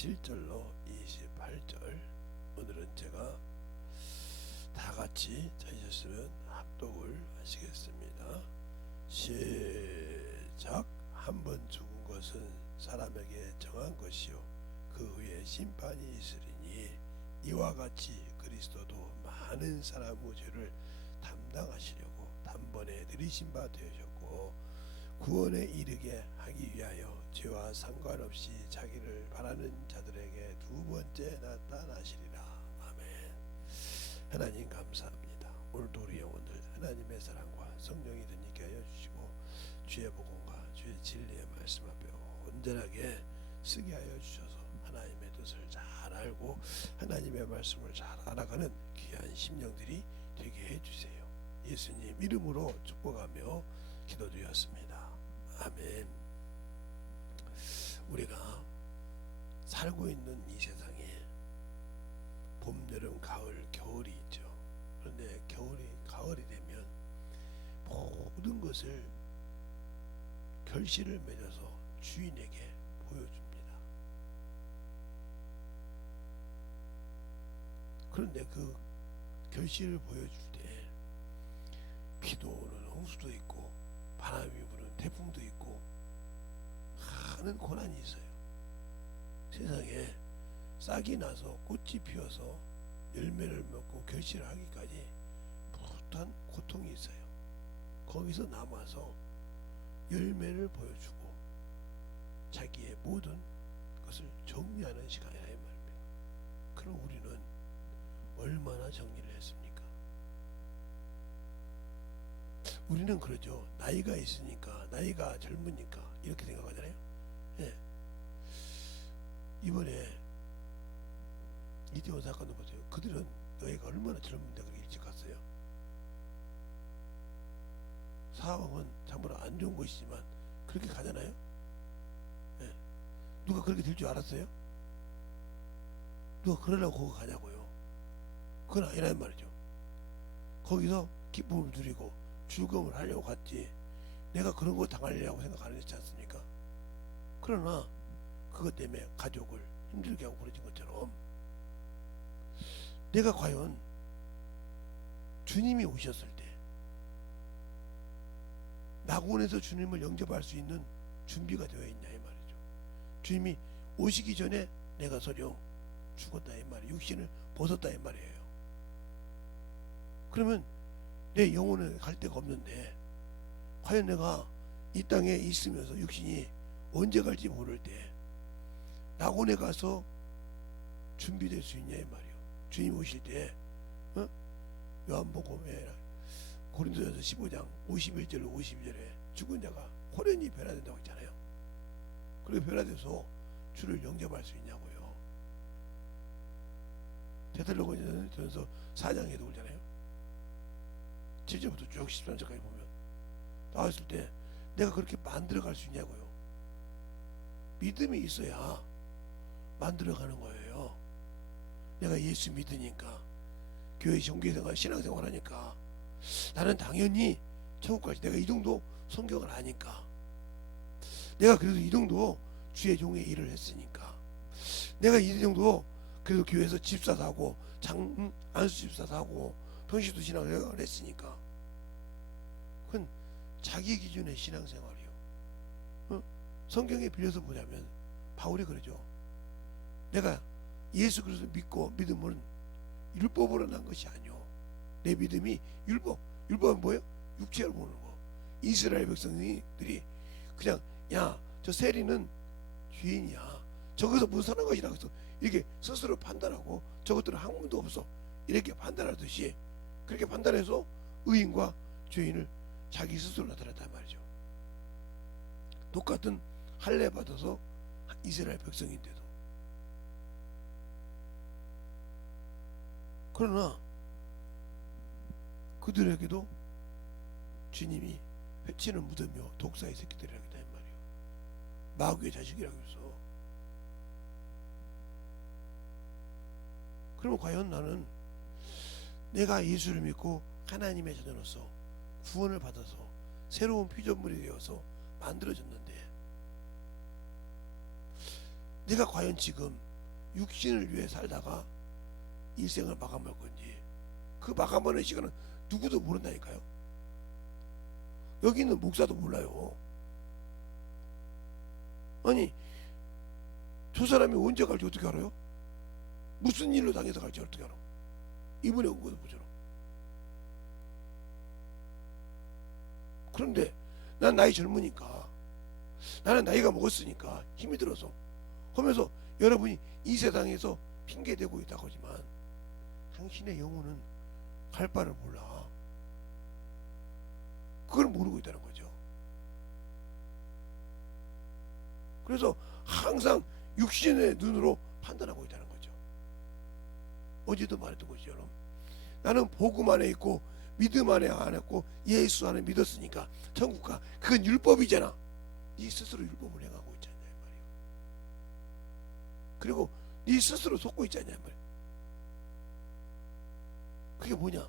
27절로 28절. 오늘은 제가 다 같이 찾으셨으면 합독을 하시겠습니다. 시작. 한 번 죽은 것은 사람에게 정한 것이요 그 후에 심판이 있으리니 이와 같이 그리스도도 많은 사람의 죄를 담당하시려고 단번에 들이신 바 되셨고 구원에 이르게 하기 위하여 죄와 상관없이 자기를 바라는 자들에게 두 번째 나타나시리라. 아멘. 하나님 감사합니다. 오늘도 우리 영혼들 하나님의 사랑과 성령이 되게 하여 주시고 주의 복음과 주의 진리의 말씀 앞에 온전하게 쓰게 하여 주셔서 하나님의 뜻을 잘 알고 하나님의 말씀을 잘 알아가는 귀한 심령들이 되게 해주세요. 예수님 이름으로 축복하며 기도드렸습니다. 아멘. 우리가 살고 있는 이 세상에 봄, 여름, 가을, 겨울이 있죠. 그런데 가을이 되면 모든 것을 결실을 맺어서 주인에게 보여줍니다. 그런데 그 결실을 보여줄 때 비도 오는 홍수도 있고 바람이 부는 태풍도 있고 많은 고난이 있어요. 세상에 싹이 나서 꽃이 피어서 열매를 맺고 결실을 하기까지 숱한 고통이 있어요. 거기서 남아서 열매를 보여주고 자기의 모든 것을 정리하는 시간이라 이 말입니다. 그럼 우리는 얼마나 정리를 했습니까? 우리는 그러죠. 나이가 있으니까, 나이가 젊으니까 이렇게 생각하잖아요. 예. 이번에 이태원 사건도 보세요. 그들은 나이가 얼마나 젊은데 그렇게 일찍 갔어요. 상황은 참으로 안 좋은 것이지만 그렇게 가잖아요. 예. 누가 그렇게 될 줄 알았어요? 누가 그러려고 거기 가냐고요. 그건 아니란 말이죠. 거기서 기쁨을 누리고 즐거움을 하려고 갔지 내가 그런 거 당하려고 생각 안 했지 않습니까? 그러나 그것 때문에 가족을 힘들게 하고 그러진 것처럼 내가 과연 주님이 오셨을 때 낙원에서 주님을 영접할 수 있는 준비가 되어 있냐 이 말이죠. 주님이 오시기 전에 내가 서령 죽었다 이 말이에요. 육신을 벗었다 이 말이에요. 그러면 내 영혼은 갈 데가 없는데 과연 내가 이 땅에 있으면서 육신이 언제 갈지 모를 때 낙원에 가서 준비될 수 있냐 이 말이요. 주님 오실 때 요한복음에 고린도전서 15장 51절로 52절에 죽은 자가 호련히 변화된다고 했잖아요. 그렇게 변화돼서 주를 영접할 수 있냐고요. 데살로니가전서 4장에도 그러잖아요. 7절부터 쭉 13절까지 보면 나왔을 때 내가 그렇게 만들어갈 수 있냐고요. 믿음이 있어야 만들어가는 거예요. 내가 예수 믿으니까 교회 종교생활 신앙생활 하니까 나는 당연히 천국 갈지 내가 이 정도 성경을 아니까 내가 그래도 이 정도 주의 종의 일을 했으니까 내가 이 정도 그래도 교회에서 집사 사고 안수 집사 사고 평시도 신앙생활을 했으니까 그건 자기 기준의 신앙생활이요. 성경에 빌려서 보자면 바울이 그러죠. 내가 예수 그리스도 믿고 믿음은 율법으로 난 것이 아니오. 내 믿음이 율법은 뭐예요? 육체를 보는 거. 이스라엘 백성들이 그냥 야 저 세리는 죄인이야. 저것서 무슨 선한 것이라고 해서 이렇게 스스로 판단하고 저것들은 학문도 없어. 이렇게 판단하듯이 그렇게 판단해서 의인과 죄인을 자기 스스로 나타냈단 말이죠. 똑같은 할례 받아서 이스라엘 백성인데도 그러나 그들에게도 주님이 회치는 무덤이요 독사의 새끼들이라고 했단 말이에요. 마귀의 자식이라고 해서 그러면 과연 나는 내가 예수를 믿고 하나님의 자녀로서 구원을 받아서 새로운 피조물이 되어서 만들어졌는데 내가 과연 지금 육신을 위해 살다가 일생을 마감할 건지, 그 마감하는 시간은 누구도 모른다니까요. 여기 있는 목사도 몰라요. 아니, 저 사람이 언제 갈지 어떻게 알아요? 무슨 일로 당해서 갈지 어떻게 알아? 이번에 온 것도 보죠. 그런데 난 나이 젊으니까, 나는 나이가 먹었으니까 힘이 들어서 하면서 여러분이 이 세상에서 핑계대고 있다고 하지만 당신의 영혼은 갈 바를 몰라. 그걸 모르고 있다는 거죠. 그래서 항상 육신의 눈으로 판단하고 있다는 거죠. 어제도 말했던 것처럼 나는 복음 안에 있고 믿음 안에 안 했고 예수 안에 믿었으니까 천국가, 그건 율법이잖아. 네 스스로 율법을 행하고 있잖냐 말이에요. 그리고 네 스스로 속고 있잖냐 말이에요. 그게 뭐냐?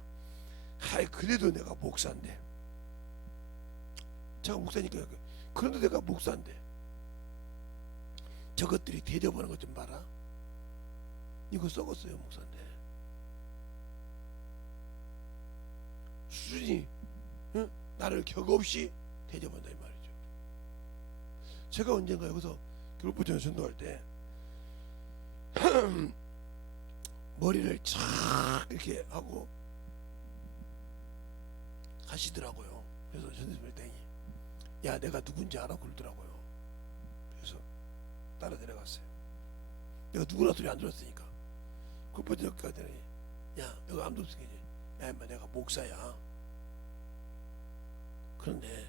아이, 그래도 내가 목사인데, 제가 목사니까 그런데 내가 목사인데 저것들이 대접하는 것 좀 봐라. 이거 썩었어요. 목사인데 수준이, 응? 나를 격없이 대접한다 이 말이죠. 제가 언젠가 여기서 교육부전에 전도할 때 머리를 쫙 이렇게 하고 가시더라고요. 그래서 전도사님 했더니 야, 내가 누군지 알아? 그러더라고요. 그래서 따라 내려갔어요. 내가 누구나 소리 안 들었으니까. 교육부전 여기 가더니 야, 여기 아무도 없으니 야, 인마 내가 목사야. 그런데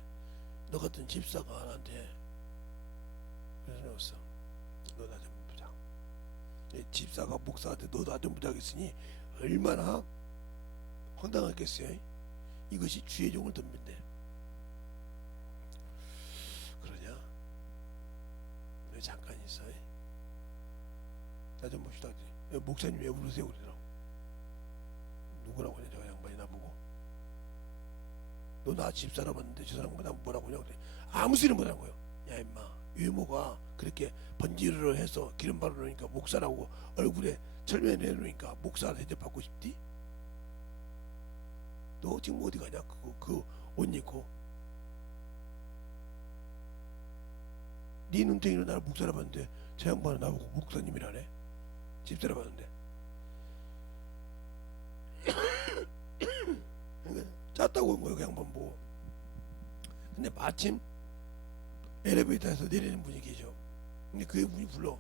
너 같은 집사가 나한테 그래서 내었어. 너 나 좀 보자. 집사가 목사한테 너 나 좀 보자 했으니 얼마나 황당하겠어요. 이것이 주의 종을 덤빈대. 그러냐? 너 잠깐 있어. 나 좀 봅시다. 목사님 왜 부르세요? 그러더라고. 누구라고 하냐? 저 양반이 나보고. 너 나 집사라 봤는데 저 사람은 나 뭐라고 하냐고. 아무 소리 못하는 거예요. 야, 임마, 외모가 그렇게 번지르르 해서 기름 바르니까 목사라고 얼굴에 철면 내놓으니까 목사 대접받고 싶디? 너 지금 어디 가냐? 그 옷 입고 네 눈탱이로 나를 목사라 봤는데 저 양반은 나보고 목사님이라네. 집사라 봤는데. 짰다고 한 거예요. 그 양반 보고. 근데 마침 엘리베이터에서 내리는 분이 계셔. 근데 그 분이 불러.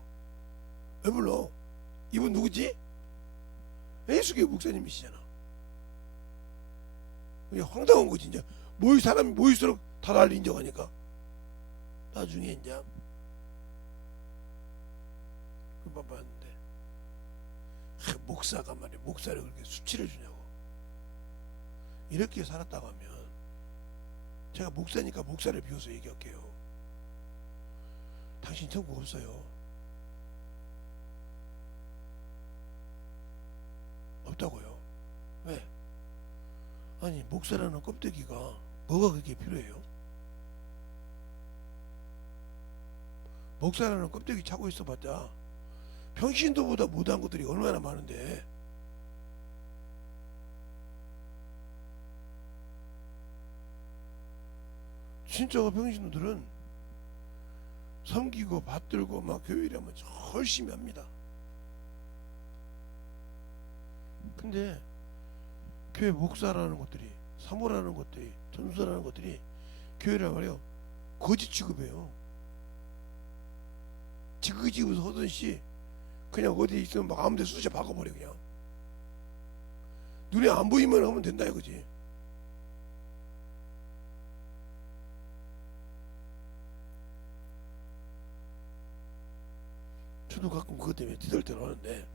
왜 불러? 이분 누구지? 예수교회 목사님이시잖아. 그냥 황당한 거지. 이제 사람이 모일수록 다 날 인정하니까. 나중에 이제 그만 봤는데 목사가 말이야, 목사를 그렇게 수치를 주냐고. 이렇게 살았다고 하면 제가 목사니까 목사를 비워서 얘기할게요. 당신 천국 없어요. 없다고요. 왜? 아니, 목사라는 껍데기가 뭐가 그렇게 필요해요? 목사라는 껍데기 차고 있어봤자 평신도보다 못한 것들이 얼마나 많은데. 진짜 평신도들은 섬기고 받들고 막 교회라면 열심히 합니다. 근데 교회 목사라는 것들이, 사모라는 것들이, 전도사라는 것들이 교회란 말이에요, 거짓 취급해요. 지그지그서 하듯이 그냥 어디 있으면 막 아무데 쑤셔 박아버려. 그냥 눈에 안 보이면 하면 된다 이거지. 저도 가끔 그것 때문에 뒤떨떨 하는데,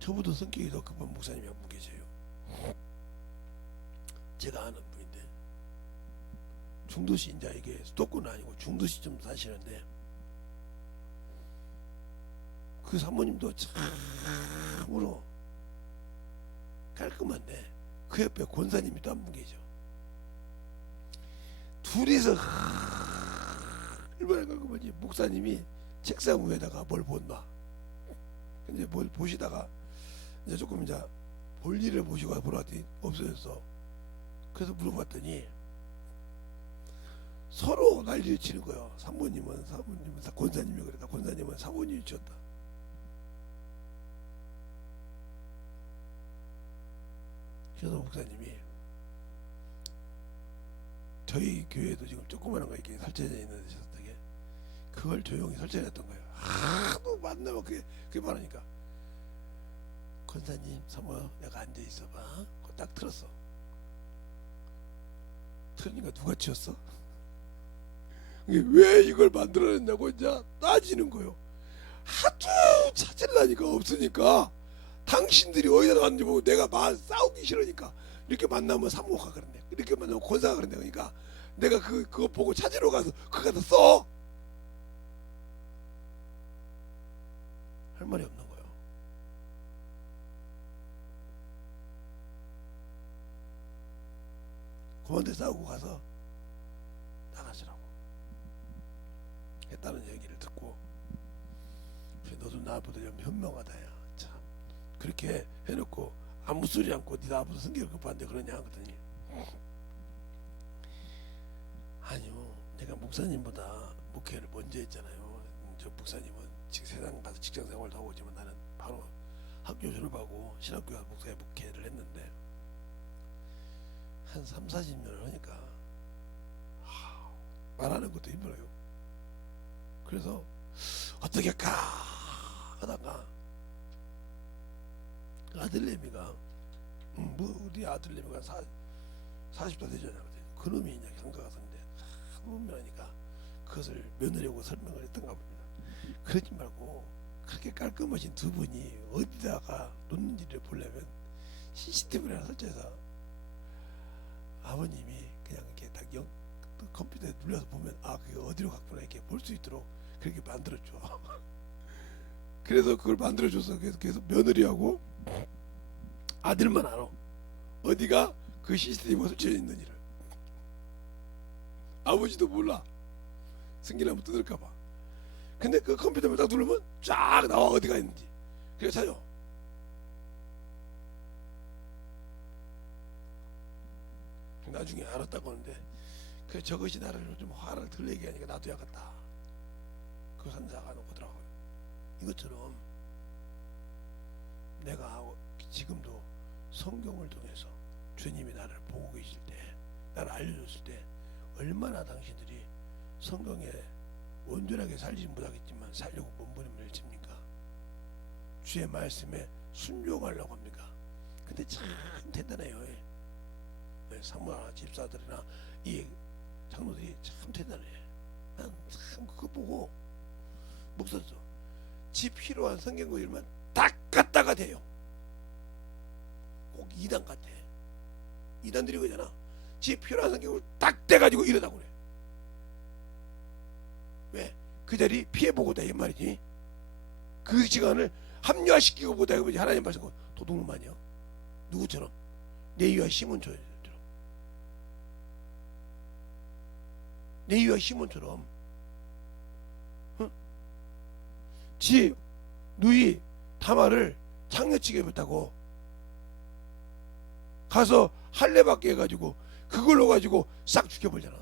저보다 성격이 더 급한 목사님이 한 분 계세요. 제가 아는 분인데, 중도시, 이제 이게 수도권은 아니고 중도시 좀 사시는데, 그 사모님도 참으로 깔끔한데 그 옆에 권사님이 또 한 분 계셔. 둘이서 얼마나 깔끔하지. 목사님이 책상 위에다가 뭘 본다. 이제 보시다가 이제 조금 이제 볼 일을 보시고 보러 갔더니 없어졌어. 그래서 물어봤더니 서로 난리를 치는 거예요. 사모님은 권사님이 그랬다. 권사님은 사모님이 지었다. 그래서 목사님이 저희 교회에도 지금 조그마한 거 이렇게 설치되어 있는데 저쪽에 그걸 조용히 설치해놨던 거예요. 하도 만나면 그게 많으니까 권사님 사모 내가 앉아 있어봐. 그거 딱 틀었어. 틀으니까 누가 치웠어? 왜 이걸 만들어냈냐고 이제 따지는 거예요. 하도 찾으려니까 없으니까 당신들이 어디다 놨는지 보고 내가 싸우기 싫으니까 이렇게 만나면 사모가 그런데 이렇게 만나면 권사가 그런데 그러니까 내가 그거 보고 찾으러 가서 그거 갖다 써. 할 말이 없는 거예요. 그만데 싸우고 가서 나가시라고 했다는 얘기를 듣고 너도 나보다 좀 현명하다. 야 참 그렇게 해놓고 아무 소리 않고 네 나보다 성격이 급한데 그러냐 하더니 아니요 내가 목사님보다 목회를 먼저 했잖아요. 저 목사님은 지금 세상 가서 직장 생활도 하고 있지만 나는 바로 학교 졸업하고 신학교 가서 목회를 했는데 한 30-40년을 하니까 말하는 것도 힘들어요. 그래서 어떻게 할까 하다가 아들내미가 우리 아들내미가 40도 되잖아. 그놈이 이제 장가 가서인데 하니까 그것을 며느리하고 설명을 했던가 봅니다. 그러지 말고 그렇게 깔끔하신 두 분이 어디다가 놓는지를 보려면 CCTV를 하나 설치해서 아버님이 그냥 이렇게 딱 컴퓨터에 눌러서 보면 그게 어디로 갔구나 이렇게 볼 수 있도록 그렇게 만들어줘. 그래서 그걸 만들어줘서 계속 며느리하고 아들만 알아. 어디가 그 CCTV가 설치되어 있는지를. 아버지도 몰라. 승기를 한번 뜯을까봐. 근데 그 컴퓨터만 딱 누르면 쫙 나와 어디가 있는지. 그래서 찾아. 나중에 알았다고 하는데 저것이 나를 좀 화를 들리게 하니까 나도 야겠다. 그 산사가 오더라고요. 이것처럼 내가 지금도 성경을 통해서 주님이 나를 보고 계실 때 나를 알려줬을 때 얼마나 당신들이 성경에 온전하게 살지 못하겠지만 살려고 몸부림을 칩니까? 주의 말씀에 순종하려고 합니까? 근데 참 대단해요. 사모나 집사들이나 이 장로들이 참 대단해. 난 참 그거 보고 목사죠. 지 필요한 성경 구절만 딱 갖다가 돼요. 꼭 2단 같아. 2단들이 그잖아. 지 필요한 성경을 딱 떼가지고 이러다고 그래. 왜? 그 자리 피해보고 다 이 말이지. 그 시간을 합리화시키고 보다 이거지. 하나님 말씀 도둑놈 아니야. 누구처럼? 레위와 시몬처럼. 레위와 시몬처럼 지 누이 다말을 창녀치게 했다고 가서 할례받게 해가지고 그걸로 가지고 싹 죽여버리잖아.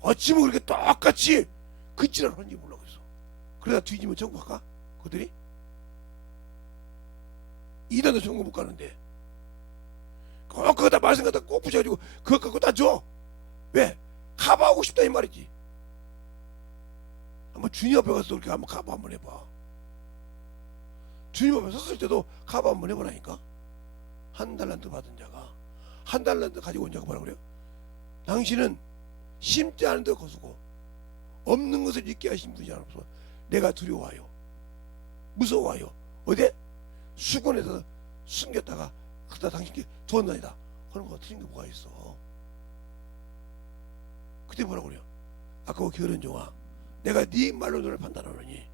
어찌면 그렇게 똑같이 그 짓을 하는지 몰라겠어. 그러다 뒤지면 천국 갈까? 그들이? 이단도 천국 못 가는데 꼭 그거다 말씀 갖다 꼭 붙여가지고 그거 갖고 다 줘. 왜? 커버하고 싶다 이 말이지. 한번 주님 앞에 가서 이렇게 한번 커버 한번 해봐. 주님 앞에 섰을 때도 커버 한번 해보라니까. 한 달란트 받은 자가 한 달란트 가지고 온 자가 뭐라 그래요? 당신은 심지 않은 데 거두고 없는 것을 잊게 하신 분이 아니라서 내가 두려워하여 무서워하여 어디? 수건에서 숨겼다가 그다 당신께 두었나이다 하는 거 틀린 게 뭐가 있어. 그때 뭐라 그래요? 아까 게으른종아 내가 네 말로 너를 판단하노니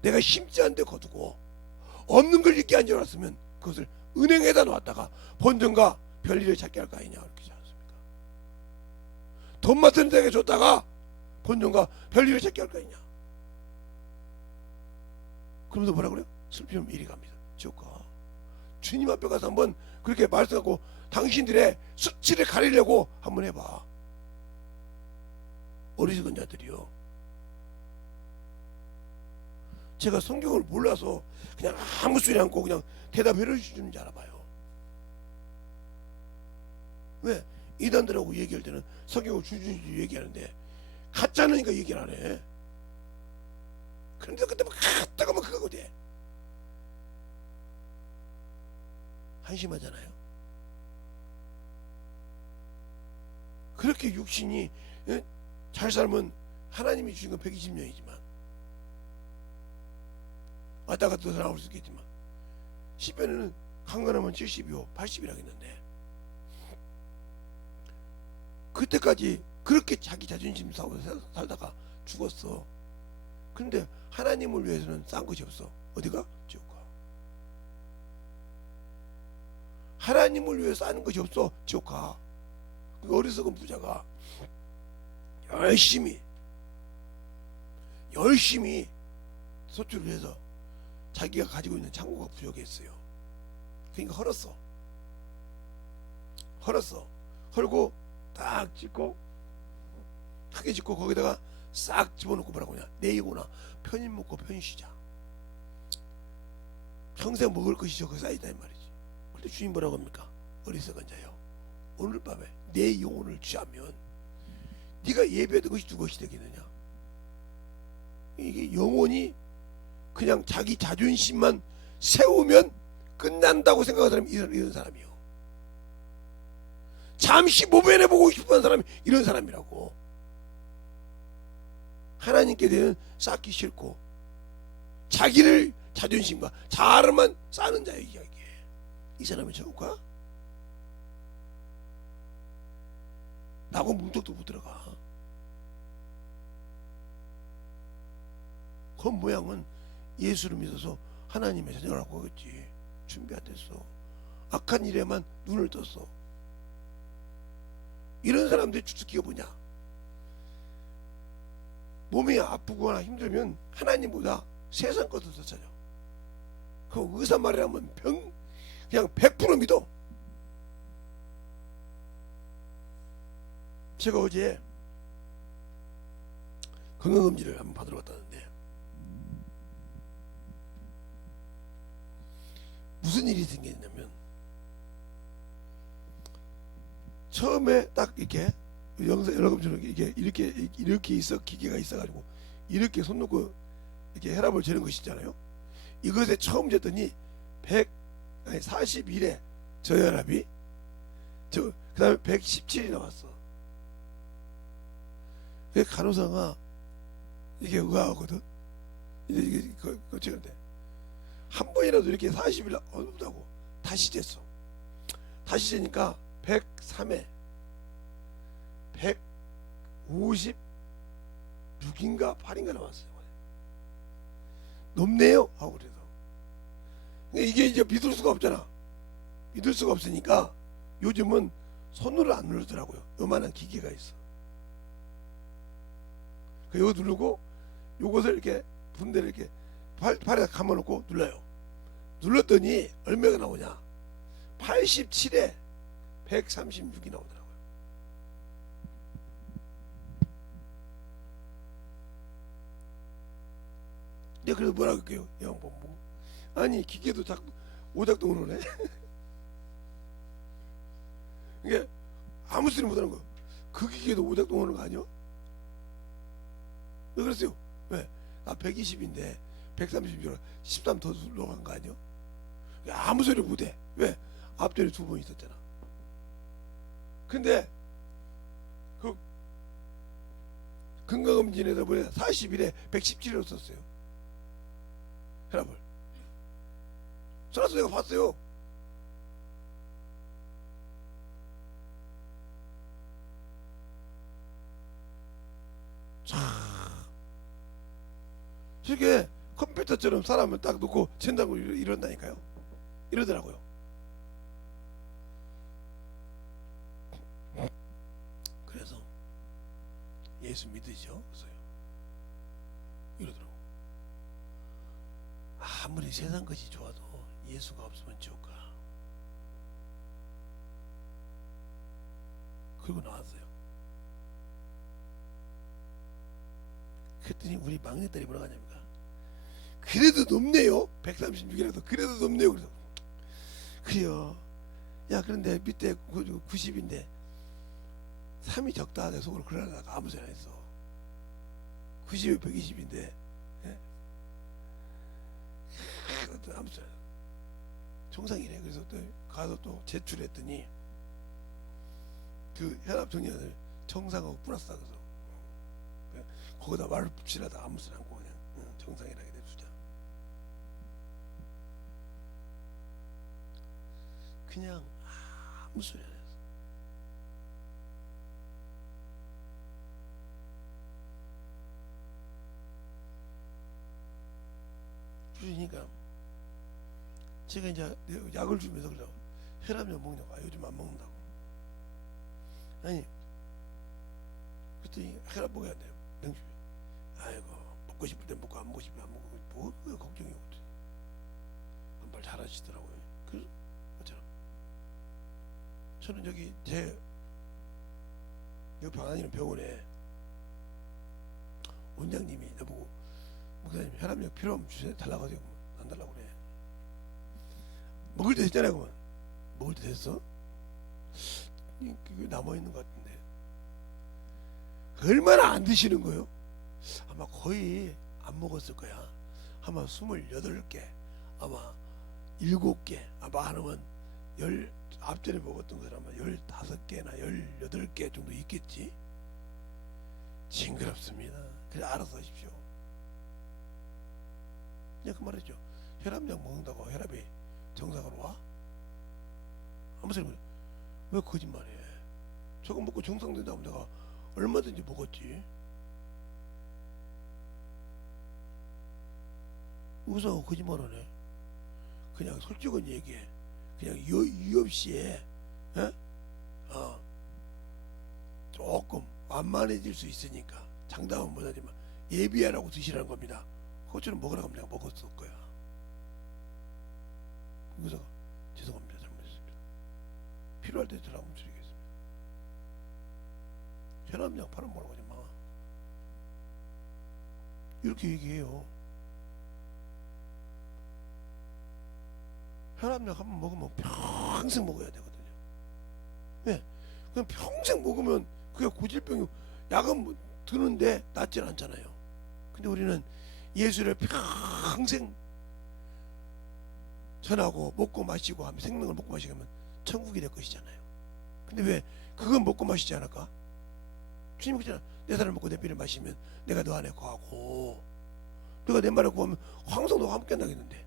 내가 심지 않은 데 거두고 없는 걸 잊게 한 줄 알았으면 그것을 은행에다 놓았다가 본전과 별일을 찾게 할 거 아니냐 그렇게 하지 않습니까? 돈 맡은 데에 줬다가 본전과 별일을 찾게 할 거 아니냐. 그러면서 뭐라 그래요? 슬피면 이리 갑니다. 지옥 가. 주님 앞에 가서 한번 그렇게 말씀하고 당신들의 수치를 가리려고 한번 해봐. 어리석은 자들이요. 제가 성경을 몰라서 그냥 아무 소리 않고 그냥 대답해 주는 줄 알아봐요. 왜? 이단들하고 얘기할 때는 성경을 줄줄이 얘기하는데 가짜니까 얘기를 안 해. 그런데 그때 막 갔다가 막 그거 돼. 한심하잖아요. 그렇게 육신이 잘 살면 하나님이 주신 건 120년이지만 왔다 갔다 나올 수 있겠지만 10년에는 강건하면 70이요 80이라겠는데 그때까지 그렇게 자기 자존심 싸우고 살다가 죽었어. 그런데 하나님을 위해서는 싼 것이 없어. 어디가? 지옥 가. 하나님을 위해서 싸는 것이 없어. 지옥 가. 그 어리석은 부자가 열심히 소출을 해서 자기가 가지고 있는 창고가 부족했어요. 그러니까 헐었어. 헐고 딱 짓고 크게 짓고 거기다가 싹 집어넣고 뭐라고 하냐, 내일구나 편히 먹고 편히 쉬자. 평생 먹을 것이 저거 쌓이다 이 말이지. 근데 주님 뭐라고 합니까? 어리석은 자여, 오늘 밤에 내 영혼을 취하면 네가 예배하던 것이 두 것이 되겠느냐. 이게 영혼이 그냥 자기 자존심만 세우면 끝난다고 생각하는 사람이 이런 사람이요. 잠시 모면해보고 싶은 사람이 이런 사람이라고. 하나님께 대한 쌓기 싫고 자기를 자존심과 자아만 쌓는 자의 이야기에 이 사람이 저거 가? 나고 문턱도 못 들어가. 그 모양은 예수를 믿어서 하나님의 자녀라고 하겠지. 준비 안 됐어. 악한 일에만 눈을 떴어. 이런 사람들이 주특기가 뭐냐? 몸이 아프거나 힘들면 하나님보다 세상 것을 더 찾아. 그 의사 말이라면 그냥 100% 믿어. 제가 어제 건강검진을 한번 받으러 갔다는데 무슨 일이 생겼냐면 처음에 딱 이렇게 영상 여러분처럼 이렇게 있어 기계가 있어가지고 이렇게 손 놓고 이렇게 혈압을 재는 것이 있잖아요. 이것에 처음 쟀더니 41에 저혈압이 그 다음에 117이 나왔어. 그 간호사가 이게 의아하거든. 이게 거치는데 한 번이라도 이렇게 40일 넘다고 다시 쟀어. 다시 재니까 103에 156인가 8인가 나왔어요. 높네요 하고 그래서 이게 이제 믿을 수가 없잖아. 믿을 수가 없으니까 요즘은 손으로 안 누르더라고요. 요만한 기계가 있어. 이거 누르고 요것을 이렇게 분대를 이렇게 팔에 감아놓고 눌러요. 눌렀더니 얼마가 나오냐? 87에 136이 나오더라고요. 내가 그래서 뭐라고 할게요? 양반부 아니 기계도 자꾸 오작동을 해. 이게 아무 소리 못하는 거예요. 그 기계도 오작동하는 거 아니야? 왜 그랬어요? 왜? 나 120인데 130이라 13 더 올라간 거 아니야? 아무 소리 못해. 왜? 앞전에 2번 있었잖아. 근데 그 건강검진에서 보내 40일에 117을 썼어요. 혈압을. 써놔서 내가 봤어요. 참 이렇게 컴퓨터처럼 사람을 딱 놓고 잰다고 이런다니까요. 이러더라고요. 그래서 예수 믿으죠? 그래서요. 이러더라고. 아무리 세상 것이 좋아도 예수가 없으면 지옥 가. 그러고 나왔어요. 그랬더니 우리 막내딸이 뭐라고 하냐니까, 그래도 높네요. 136이라도 그래도 높네요. 그래서 그래요. 야, 그런데 밑에 90인데 3이 적다. 내 속으로 그러다가 아무 소리 안 했어. 90에 120인데 아무 소리 안 했어. 정상이네. 그래서 또 가서 또 제출했더니 그 혈압 정리를 정상하고 플러스다. 그래서 거기다 말을 붙이려다 아무 소리 않고 그냥 정상이라게 냅두자. 그냥 아무 소리 안 했어. 그러니까 제가 이제 약을 주면서 그래요. 혈압약 먹냐고. 요즘 안 먹는다고. 아니, 그랬더니 혈압 먹어야 돼요. 명주. 아이고, 먹고 싶을 때 먹고 안 먹고 싶으면 안 먹고, 뭐 걱정이 없지. 말 잘하시더라고요. 그 것처럼 저는 여기 제 옆에 하나 있는 병원에 원장님이 나보고, 목사님 혈압약 필요하면 주세요. 달라고 하세요. 안 달라고 그래. 먹을 때 됐잖아요. 그러면 먹을 때 됐어? 그게 남아있는 것 같은데 얼마나 안 드시는 거예요? 아마 거의 안 먹었을 거야. 아마 28개, 아마 7개, 아마 하면 앞전에 먹었던 것은 아마 15개나 18개 정도 있겠지. 징그럽습니다. 그래, 알아서 하십시오. 그냥 그 말이죠. 혈압약 먹는다고 혈압이 정상으로 와? 아무 소리. 왜 거짓말해? 저거 먹고 정상된다면 내가 얼마든지 먹었지. 의사가 거짓말하네. 그냥 솔직한 얘기해. 그냥 이유 없이 조금 완만해질 수 있으니까 장담은 못하지만 예비하라고 드시라는 겁니다. 그것처럼 먹으라고 하면 내가 먹었을 거야. 의사가 죄송합니다. 잘못했습니다. 필요할 때 전화 한번 드리겠습니다. 혈압약 팔아먹으라고 하지 마. 이렇게 얘기해요. 혈압약 한번 먹으면 평생 먹어야 되거든요. 왜? 그냥 평생 먹으면 그게 고질병이, 약은 뭐 드는데 낫질 않잖아요. 근데 우리는 예수를 평생 전하고 먹고 마시고 하면, 생명을 먹고 마시게 하면 천국이 될 것이잖아요. 근데 왜 그건 먹고 마시지 않을까? 주님 그잖아. 내 살을 먹고 내 피를 마시면 내가 너 안에 거하고 네가 내 말을 구하면 황성도 함께 한다겠는데,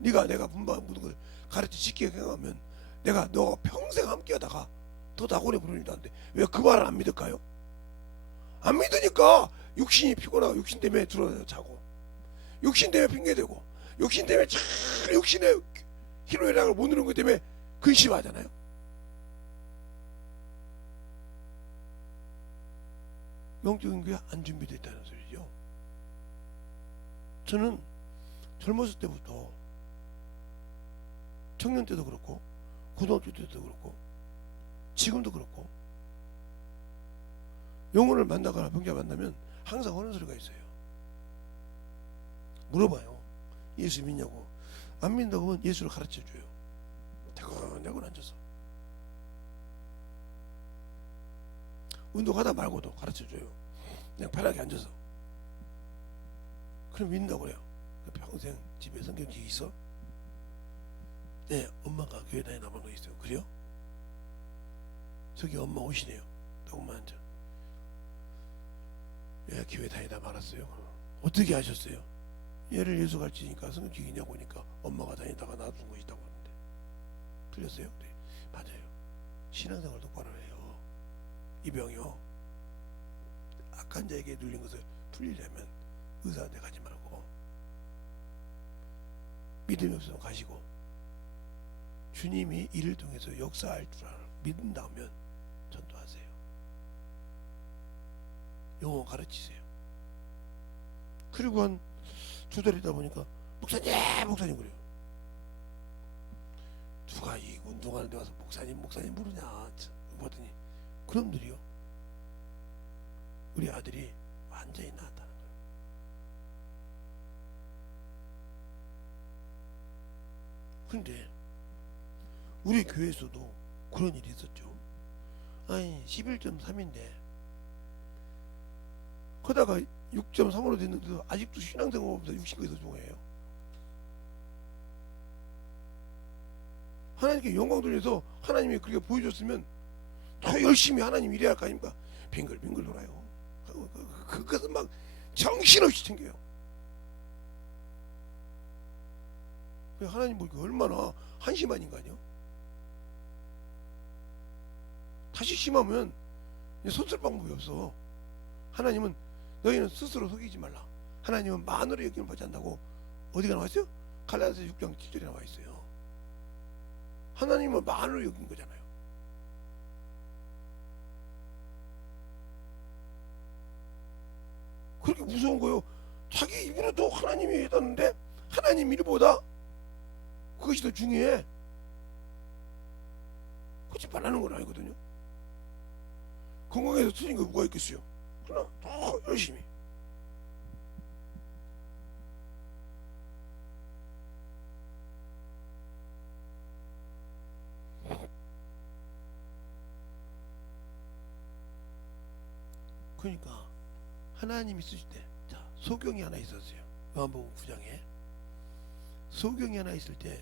네가 내가 분방 모든 걸 가르쳐 지키게 행하면 내가 너가 평생 함께 하다가 더 낙원에 부르니다는데 왜 그 말을 안 믿을까요? 안 믿으니까 육신이 피곤하고 육신 때문에 들어서 자고, 육신 때문에 핑계대고, 육신 때문에 참 육신의 희노애락을 못 누르는 것 때문에 근심하잖아요. 영적인 게 안 준비되어 있다는 소리죠. 저는 젊었을 때부터, 청년 때도 그렇고 고등학교 때도 그렇고 지금도 그렇고, 영혼을 만나거나 병자 만나면 항상 하는 소리가 있어요. 물어봐요. 예수 믿냐고. 안 믿는다고 하면 예수를 가르쳐줘요. 대곤대곤 앉아서. 운동하다 말고도 가르쳐줘요. 그냥 편하게 앉아서. 그럼 믿는다고 그래요. 평생 집에 성경책 있어? 네, 엄마가 교회 다니다 말고 있어요. 그래요? 저기 엄마 오시네요. 조금만 앉아. 왜 교회 다니다 말았어요? 어떻게 하셨어요? 얘를 예수 가르치니까 성경책 있냐고 하니까 엄마가 다니다가 놔둔 거 있다고 하는데 틀렸어요? 네, 맞아요. 신앙생활 똑바로 해요. 이 병이요, 악한 자에게 눌린 것을 풀리려면 의사한테 가지 말고 믿음이 없으면 가시고, 주님이 이를 통해서 역사할 줄 믿는다면 전도하세요. 영어 가르치세요. 그리고 한 2달이다 보니까 목사님 목사님 그래요. 누가 이 운동하는 데 와서 목사님 목사님 부르냐 봤더니 그놈들이요. 우리 아들이 완전히 나았다는 거예요. 그런데 우리 교회에서도 그런 일이 있었죠. 아니 11.3인데 그러다가 6.3으로 됐는데도 아직도 신앙생활보다 육신이 더 중요해요. 하나님께 영광 돌려서 하나님이 그렇게 보여줬으면 더 열심히 하나님 일해야 할 거 아닙니까? 빙글빙글 돌아요. 그것은 막 정신없이 챙겨요. 하나님 보니까 얼마나 한심한 인간이요. 다시 심하면 손쓸 방법이 없어. 하나님은 너희는 스스로 속이지 말라. 하나님은 만으로 여김을 받지 않는다고 어디가 나와 있어요? 갈라디아서 6장 7절에 나와 있어요. 하나님은 만으로 여긴 거잖아요. 그렇게 무서운 거요. 자기 입으로도 하나님이 해놨는데 하나님 일보다 그것이 더 중요해. 그것이 바라는 건 아니거든요. 건강해서 틀린 거 뭐가 있겠어요. 그러나 더 열심히. 그러니까 하나님이 쓰실 때, 자 소경이 하나 있었어요. 요한복음 9장에 소경이 하나 있을 때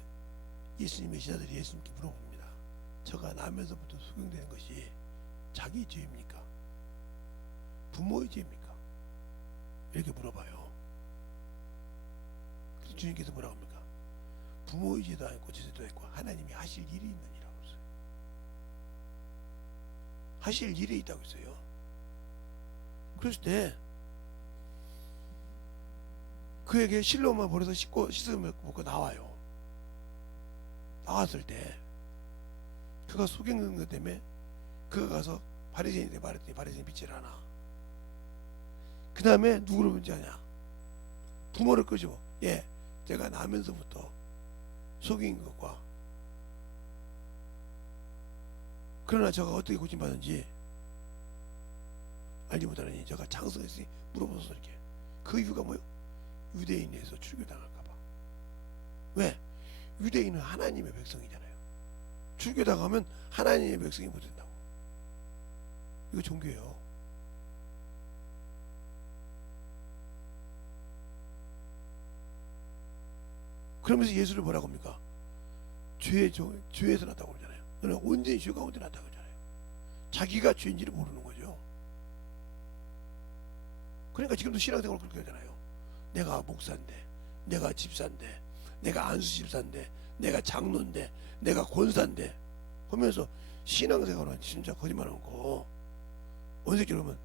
예수님의 제자들이 예수님께 물어봅니다. 저가 나면서부터 소경되는 것이 자기 죄입니까? 부모의 죄입니까? 이렇게 물어봐요. 그래서 주님께서 뭐라고 합니까? 부모의 죄도 아니고 제 죄도 아니고 하나님이 하실 일이 있느니라고 했어요. 하실 일이 있다고 했어요. 그랬을 때 그에게 실로만 버려서 씻으면 먹고 나와요. 나왔을 때 그가 소경된 것 때문에 그가 가서 바리새인한테 말했더니 바리새인이 믿질 않아. 그 다음에 누구를 문제하냐? 부모를 끄집어. 예, 제가 나면서부터 속인 것과 그러나 저가 어떻게 고침받은지 알지 못하느니 저가 장성했으니 물어보소서. 이렇게 그 이유가 뭐예요? 유대인에서 출교당할까봐. 왜? 유대인은 하나님의 백성이잖아요. 출교당하면 하나님의 백성이 못 된다고. 이거 종교예요. 그러면서 예수를 뭐라고 합니까? 죄에서 났다고 그러잖아요. 너는 온전히 죄 가운데 났다고 그러잖아요. 자기가 죄인지를 모르는 거죠. 그러니까 지금도 신앙생활을 그렇게 하잖아요. 내가 목사인데, 내가 집사인데, 내가 안수집사인데, 내가 장로인데, 내가 권사인데 하면서 신앙생활은 진짜 거짓말하는 거. 원색적으로 하면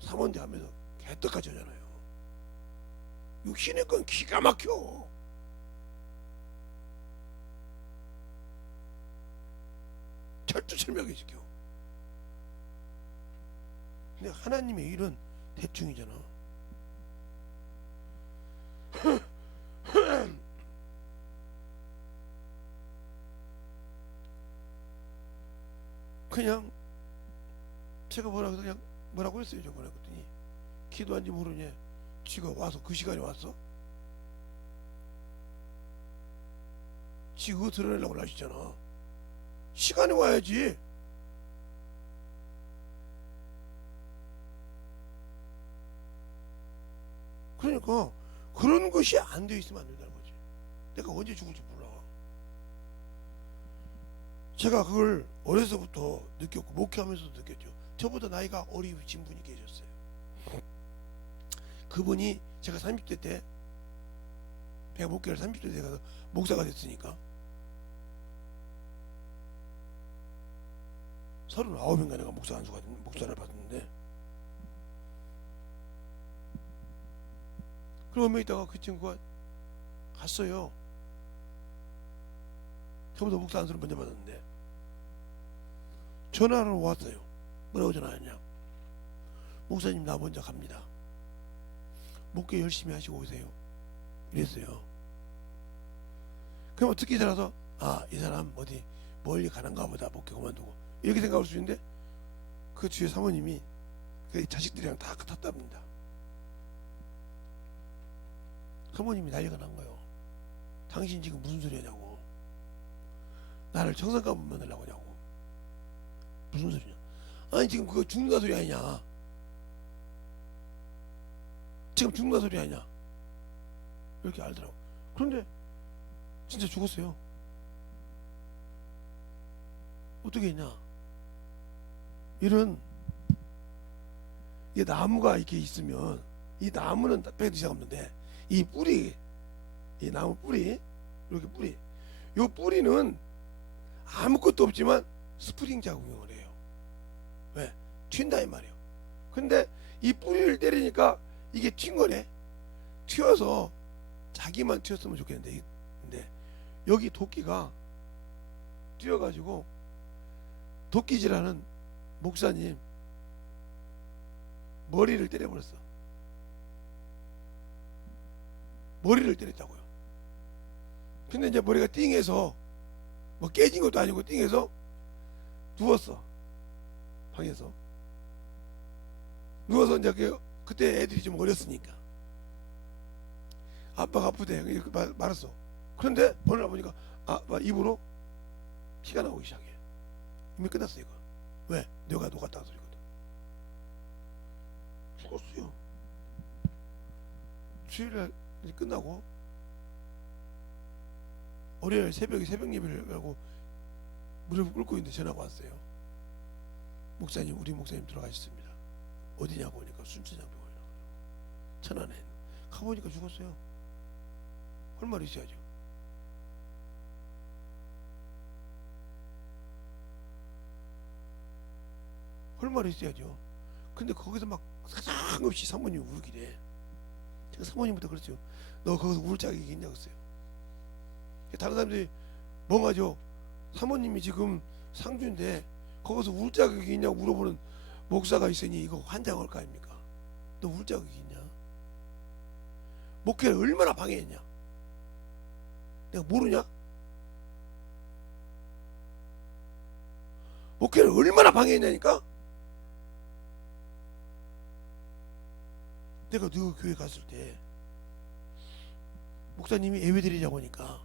삼원대 하면서 개떡같이 하잖아요. 육신의 건 기가 막혀. 철두철미하게 지켜. 근데 하나님의 일은 대충이잖아. 그냥 제가 뭐라고 했어요. 저번에 그랬더니 기도한지 모르냐. 지가 와서 그 시간에 왔어. 지 그거 드러내려고 하시잖아. 시간에 와야지. 그러니까 그런 것이 안 돼 있으면 안 된다는 거지. 내가 언제 죽을지 몰라. 제가 그걸 어려서부터 느꼈고 목회하면서도 느꼈죠. 저보다 나이가 어리신 분이 계셨어요. 그분이 제가 30대 때 제가 목회를 30대 때 가서 목사가 됐으니까 39인가 내가 목사를 받았는데, 그리고 얼마 있다가 그 친구가 갔어요. 저보다 목사 안수를 먼저 받았는데 전화를 왔어요. 뭐라고 전화했냐? 목사님 나 먼저 갑니다. 목회 열심히 하시고 오세요. 이랬어요. 그러면 듣기 잘라서 아, 이 사람 어디 멀리 가는가 보다 목회 그만두고 이렇게 생각할 수 있는데 그 주위에 사모님이 그 자식들이랑 다 탔답니다. 사모님이 난리가 난 거예요. 당신 지금 무슨 소리 하냐고. 나를 정상가문 만들려고 하냐고. 무슨 소리냐. 아니 지금 그거 죽는다 소리 아니냐. 지금 죽는다 소리 아니냐. 이렇게 알더라고. 그런데 진짜 죽었어요. 어떻게 했냐. 이런 이 나무가 이렇게 있으면 이 나무는 빼기 시작하는데 이 뿌리, 이 나무 뿌리, 이렇게 뿌리, 요 뿌리는 아무것도 없지만 스프링 작용을 해요. 왜? 튄다 이 말이에요. 근데 이 뿌리를 때리니까 이게 튄 거네. 튀어서 자기만 튀었으면 좋겠는데, 근데 여기 도끼가 뛰어가지고 도끼질하는 목사님 머리를 때려버렸어. 머리를 때렸다고요. 근데 이제 머리가 띵해서 뭐 깨진 것도 아니고 띵해서 누웠어. 방에서 누워서 이제 그때 애들이 좀 어렸으니까 아빠가 아프대 이렇게 말했어. 그런데 어느 날 보니까 입으로 피가 나오기 시작해. 이미 끝났어 이거. 왜? 뇌가 녹았다는 소리거든. 죽었어요. 주일날 끝나고 월요일 새벽에 새벽 예배를 하고 무릎을 꿇고 있는데 전화가 왔어요. 목사님, 우리 목사님 돌아가셨습니다. 어디냐고 하니까 순천향병원이라고. 천안에. 가보니까 죽었어요. 할 말이 있어야죠. 할 말이 있어야죠. 근데 거기서 막 사정없이 사모님이 울기래. 제가 사모님부터 그랬죠. 너 거기서 울 자격이 있냐고 했어요. 다른 사람들이 멍하죠. 사모님이 지금 상주인데 거기서 울 자격이 있냐고 물어보는 목사가 있으니 이거 환장할 거 아닙니까? 너 울 자격이 있냐? 목회를 얼마나 방해했냐? 내가 모르냐? 목회를 얼마나 방해했냐니까? 내가 너 교회 갔을 때 목사님이 예배드리자고 하니까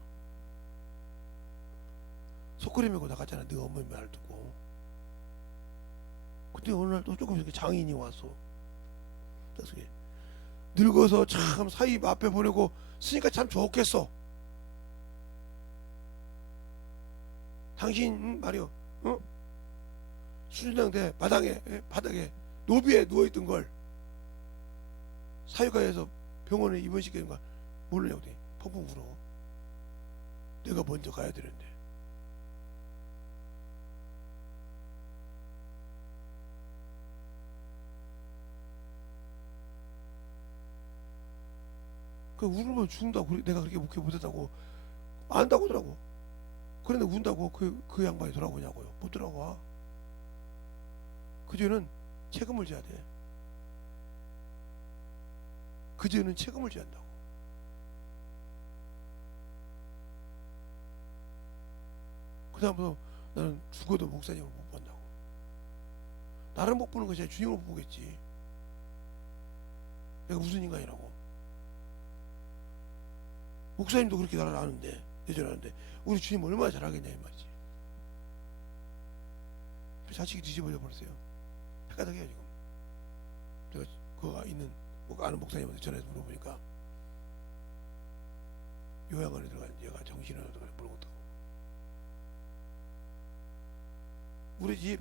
속거리 메고 나갔잖아. 너 어머니 말 듣고. 그때 어느 날 또 조금 이렇게 장인이 와서 늙어서 참 사입 앞에 보내고 쓰니까 참 좋겠어. 당신 말이요, 수준장대 바닥에 노비에 누워있던 걸 사회가에서 병원에 입원시키는 걸 모르냐고 펑펑 울어. 내가 먼저 가야 되는데. 그 울으면 죽는다고 내가 그렇게 목회 못했다고 안다고 하더라고. 그런데 운다고 그 양반이 돌아오냐고요. 못 돌아와. 그 죄는 책임을 져야 돼. 그 죄는 책임을 져야 한다고. 그 다음부터 나는 죽어도 목사님을 못 본다고. 나를 못 보는 것이 아니라 주님을 못 보겠지. 내가 무슨 인간이라고. 목사님도 그렇게 나를 아는데, 여전하는데 우리 주님 얼마나 잘하겠냐 이 말이지. 자식이 뒤집어져 버렸어요. 헷갈하게요 지금. 제가 그거 있는 아는 목사님한테 전화해서 물어보니까 요양원에 들어간 얘가 정신을 얻어서 모르겠다고. 우리 집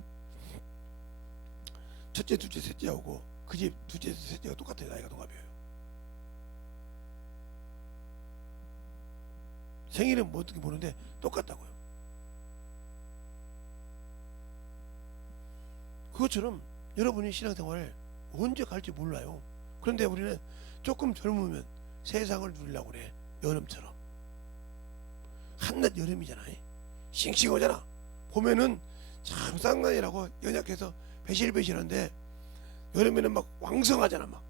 첫째, 둘째, 셋째하고 그 집 둘째, 셋째가 똑같아요. 나이가 동갑이에요. 생일은 뭐 어떻게 보는데 똑같다고요. 그것처럼 여러분이 신앙생활을 언제 갈지 몰라요. 그런데 우리는 조금 젊으면 세상을 누리려고 그래. 여름처럼 한낮 여름이잖아요. 싱싱하잖아. 보면은 참 쌍난이라고 연약해서 배실배실한데 여름에는 막 왕성하잖아. 막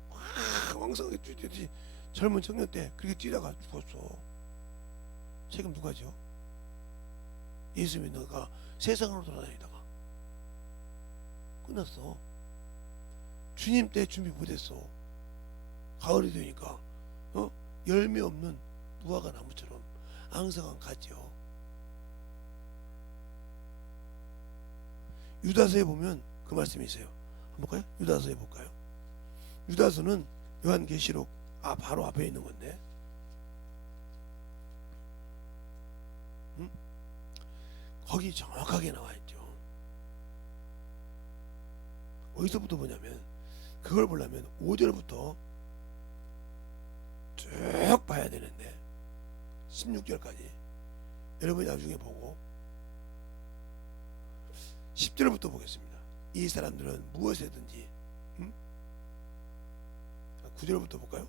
왕성하게 뛰듯이 젊은 청년 때 그렇게 뛰다가 죽었어. 책임 누가 져? 예수 믿는 너가 세상으로 돌아다니다가 끝났어. 주님 때 준비 못했어. 가을이 되니까 열매 없는 무화과 나무처럼 앙상한 가지요. 유다서에 보면 그 말씀이 있어요. 한번 볼까요? 유다서에 볼까요? 유다서는 요한계시록 바로 앞에 있는 건데, 거기 정확하게 나와 있죠. 어디서부터 보냐면, 그걸 보려면 5절부터 쭉 봐야 되는데 16절까지 여러분이 나중에 보고 10절부터 보겠습니다. 이 사람들은 무엇이든지 9절부터 볼까요?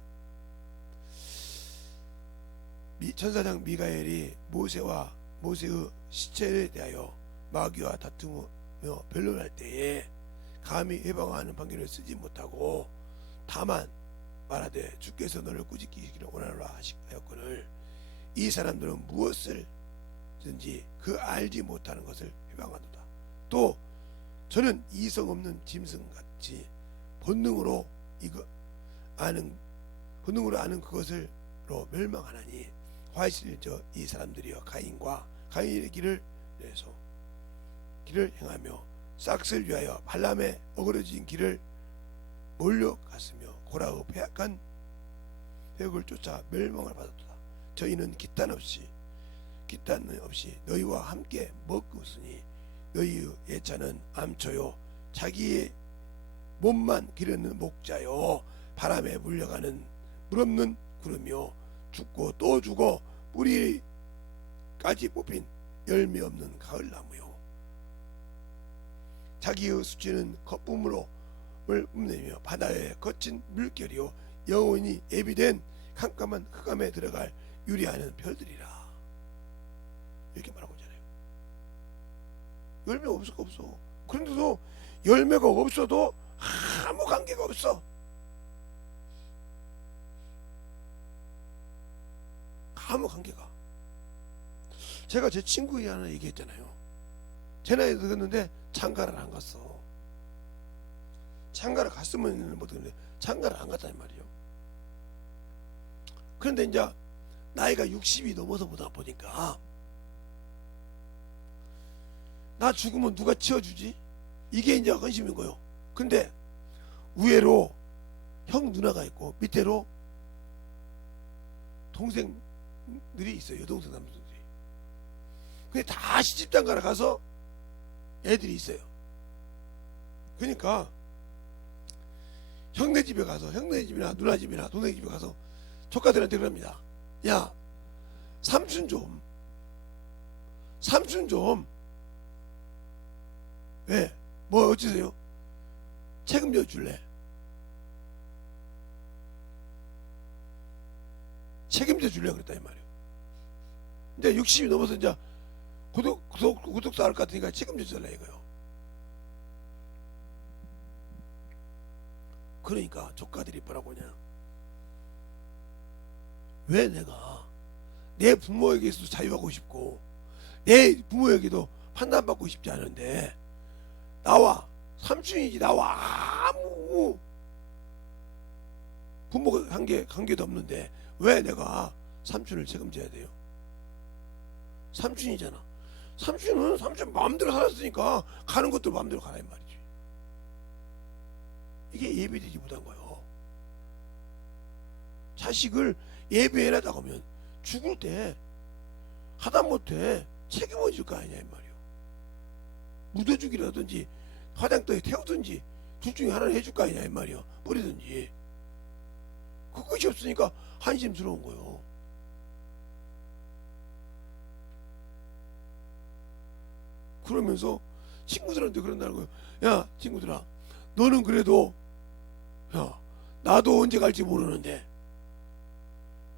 천사장 미가엘이 모세의 시체에 대하여 마귀와 다투며 변론할 때에 감히 해방하는 판결을 쓰지 못하고 다만 말하되 주께서 너를 꾸짖기시기를 원하노라 하였거늘 이 사람들은 무엇을든지 그 알지 못하는 것을 해방하노라. 또 저는 이성 없는 짐승같이 본능으로 아는 그것을로 멸망하나니 화이실 이 사람들이여 가인의 길을 내서 길을 행하며 싹을 위하여 발람의 어그러진 길을 몰려갔으며 고라의 패악한 획을 쫓아 멸망을 받았도다. 저희는 기탄 없이 너희와 함께 먹었으니 너희의 예차는 암초요 자기의 몸만 기르는 목자요 바람에 물려가는 물없는 구름이요 죽고 또 죽어 뿌리까지 뽑힌 열매 없는 가을나무요 자기의 수치는 거품으로 을 뽐내며 바다의 거친 물결이요 영원히 예비된 캄캄한 흑암에 들어갈 유리하는 별들이라. 이렇게 말하고 있잖아요. 열매가 없어. 그런데도 열매가 없어도 아무 관계가 없어. 아무 관계가. 제가 제 친구에 하나 얘기했잖아요. 제 나이에 들었는데 장가를 안 갔어. 장가를 갔으면 못했는데 장가를 안 갔다는 말이에요. 그런데 이제 나이가 60이 넘어서 보니까 나 죽으면 누가 치워주지? 이게 이제 관심인 거예요. 근데 위에로 형 누나가 있고 밑에로 동생들이 있어요. 여동생 남동생들이. 근데 다 시집장가를 가서 애들이 있어요. 그러니까 형네 집에 가서 형네 집이나 누나 집이나 동생 집에 가서 조카들한테 그럽니다. 야 삼촌 좀 왜? 뭐 어찌세요? 책임져 줄래? 책임져 줄래 그랬다 이 말이에요. 이제 60이 넘어서 이제 구독도 할 것 같으니까 책임져 줄래 이거요. 그러니까 조카들이 뭐라고 하냐, 왜 내가 내 부모에게서 자유하고 싶고 내 부모에게도 판단받고 싶지 않은데 나와 삼촌이지 나와 아무 부모 관계도 없는데 왜 내가 삼촌을 책임져야 돼요? 삼촌이잖아. 삼촌은 삼촌 마음대로 살았으니까 가는 것도 마음대로 가라 이 말이지. 이게 예배되지 못한 거예요. 자식을 예배해라고 하면 죽을 때 하다못해 책임을 질 거 아니냐 이 말이에요. 묻어주기라든지 화장터에 태우든지 둘 중에 하나를 해줄 거 아니냐 이 말이에요. 뿌리든지. 그것이 없으니까 한심스러운 거예요. 그러면서 친구들한테 그런다는 거예요. 야 친구들아, 너는 그래도 야 나도 언제 갈지 모르는데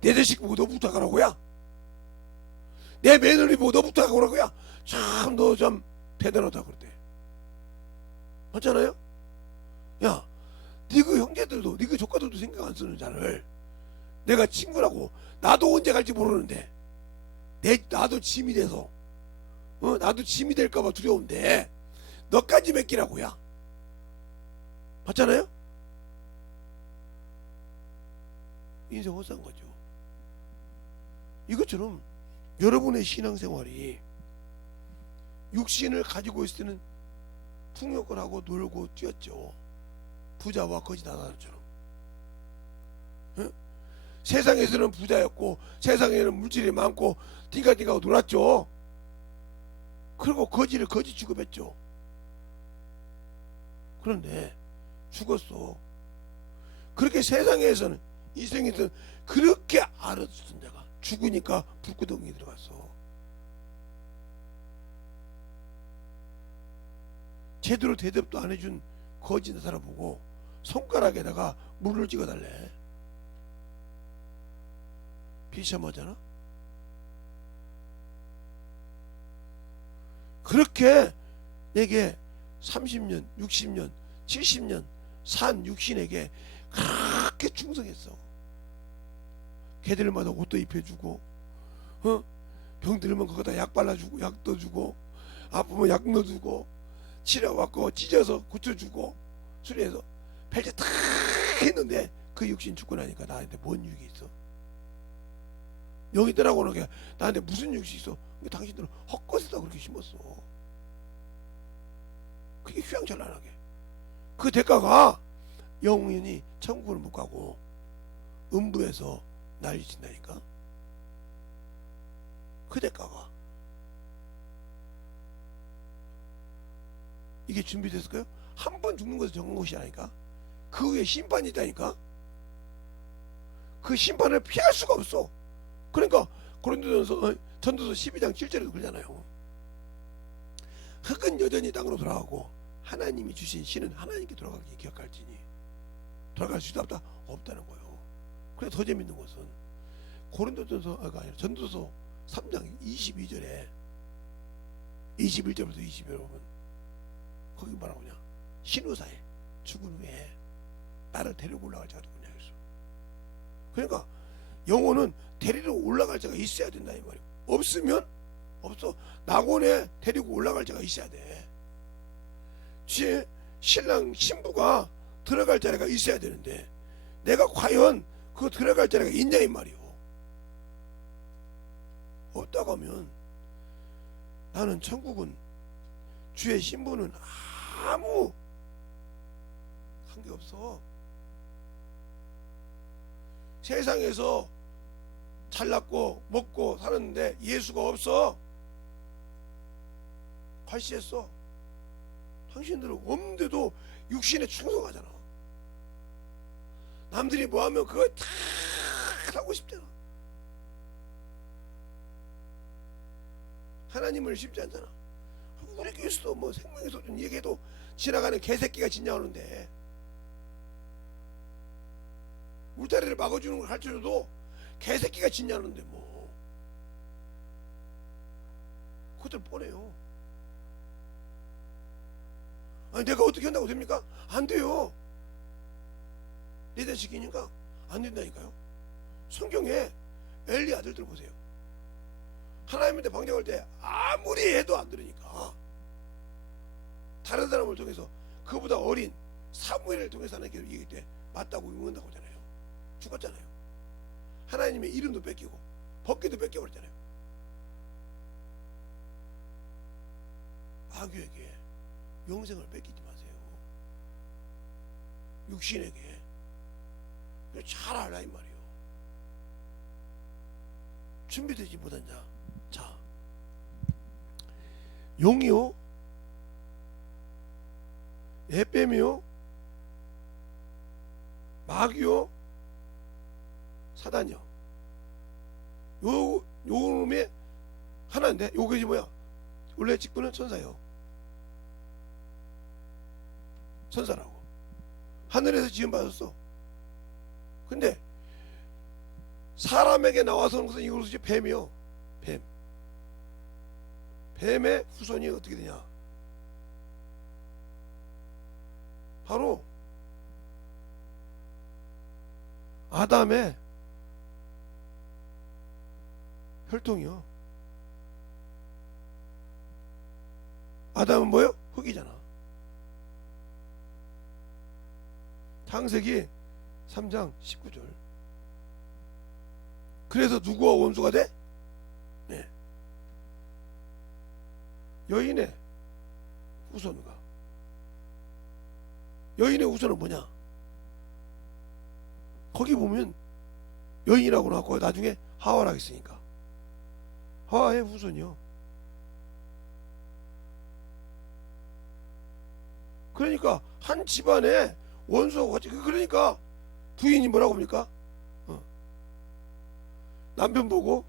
내 자식 보고 너 부탁하라고야? 내 며느리 보고 너 부탁하라고야? 참 너 좀 대단하다 그러대. 맞잖아요? 야 니그 형제들도 니그 조카들도 생각 안 쓰는 자를 내가 친구라고 나도 언제 갈지 모르는데 나도 짐이 돼서 나도 짐이 될까봐 두려운데 너까지 맡기라고야. 맞잖아요? 인생 헛산 거죠. 이것처럼 여러분의 신앙생활이 육신을 가지고 있을 때는 풍요걸 하고 놀고 뛰었죠. 부자와 거지 나다처럼. 세상에서는 부자였고 세상에는 물질이 많고 띵가띵가하고 놀았죠. 그리고 거지를 거지 취급했죠. 그런데 죽었어. 그렇게 세상에서는 인생에서는 그렇게 알았던 자가 죽으니까 불구덩이에 들어갔어. 제대로 대답도 안 해준 거지 나사라 보고 손가락에다가 물을 찍어달래. 비참하잖아. 그렇게 내게 30년 60년 70년 산 육신에게 그렇게 충성했어. 개들마다 옷도 입혀주고 병들면 거기다 약 발라주고 약도 주고 아프면 약 넣어주고 치료받고 찢어서 고쳐주고 수리해서 벨트 탁 했는데 그 육신 죽고 나니까 나한테 뭔 유익이 있어? 여기더라고는 나한테 무슨 육이 있어? 당신들은 헛것에다 그렇게 심었어. 그게 휘황찬란하게. 그 대가가 영원히 천국을 못 가고 음부에서 난리친다니까. 그 대가가. 이게 준비됐을까요? 한 번 죽는 것을 정한 것이 아니까. 그 후에 심판이 있다니까. 그 심판을 피할 수가 없어. 그러니까 전도서 12장 7절에도 그러잖아요. 흙은 여전히 땅으로 돌아가고 하나님이 주신 신은 하나님께 돌아가기 기억할지니. 돌아갈 수도 없다는 거예요. 그래 더 재밌는 것은 고린도전서가 아니라 전도서 3장 22절에 21절부터 22절 보면 거기 뭐라고 하냐. 신우사에 죽은 후에 나를 데리고 올라갈 자가 누구냐 했어. 그러니까 영혼은 데리러 올라갈 자가 있어야 된다 이 말이야. 없으면 없어. 낙원에 데리고 올라갈 자가 있어야 돼. 신랑 신부가 들어갈 자리가 있어야 되는데 내가 과연 그 들어갈 자리가 있냐 이 말이요. 없다고 하면 나는 천국은 주의 신부는 아무 관계 없어. 세상에서 잘났고 먹고 사는데 예수가 없어. 과시했어. 당신들은 없는데도 육신에 충성하잖아. 남들이 뭐하면 그거 다 하고 싶잖아. 하나님을 쉽지 않잖아. 우리 교수도 뭐 생명의 소중 얘기해도 지나가는 개새끼가 진냐오는데 울타리를 막아주는 걸 가르쳐줘도 개새끼가 진냐오는데 뭐 그것들 뻔해요. 아니 내가 어떻게 한다고 됩니까? 안 돼요. 내 자식이니까 안 된다니까요. 성경에 엘리 아들들 보세요. 하나님한테 방정할 때 아무리 해도 안 들으니까 다른 사람을 통해서 그보다 어린 사무엘을 통해서 하나님께 얘기할 때 맞다고 응원한다고 하잖아요. 죽었잖아요. 하나님의 이름도 뺏기고 법궤도 뺏겨버렸잖아요. 아귀에게 영생을 뺏기지 마세요. 육신에게 잘 알라 이 말이에요. 준비되지 못한 자, 자 용이요, 에뱀이요, 마귀요, 사단이요. 요 놈의 하나인데 요것이 뭐야? 원래 직분은 천사요. 천사라고 하늘에서 지음 받았어. 근데 사람에게 나와서 오는 것은 이것이 뱀이요. 뱀. 뱀의 후손이 어떻게 되냐? 바로 아담의 혈통이요. 아담은 뭐예요? 흙이잖아. 창세기 3장 19절. 그래서 누구와 원수가 돼? 네. 여인의 후손과. 여인의 후손은 뭐냐? 거기 보면 여인이라고 나왔고 나중에 하와라 했으니까 하와의 후손이요. 그러니까 한 집안에 원수하고 같이, 그러니까 부인이 뭐라고 합니까? 남편 보고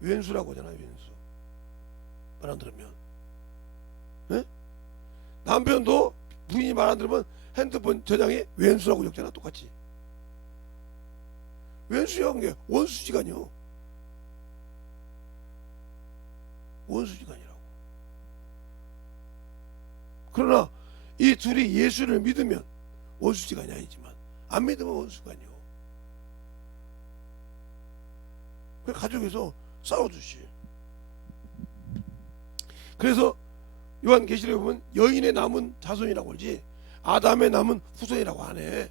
왼수라고 하잖아요. 왼수. 말 안 들으면. 네? 남편도 부인이 말 안 들으면 핸드폰 저장에 왼수라고 적잖아. 똑같이. 왼수한 게 원수지간이요. 원수지간이라고. 그러나 이 둘이 예수를 믿으면 원수지간이 아니지만 안 믿으면 원수지간이요. 그 가족에서 싸워주시. 그래서 요한계시록에 보면 여인의 남은 자손이라고 하지 아담의 남은 후손이라고 하네.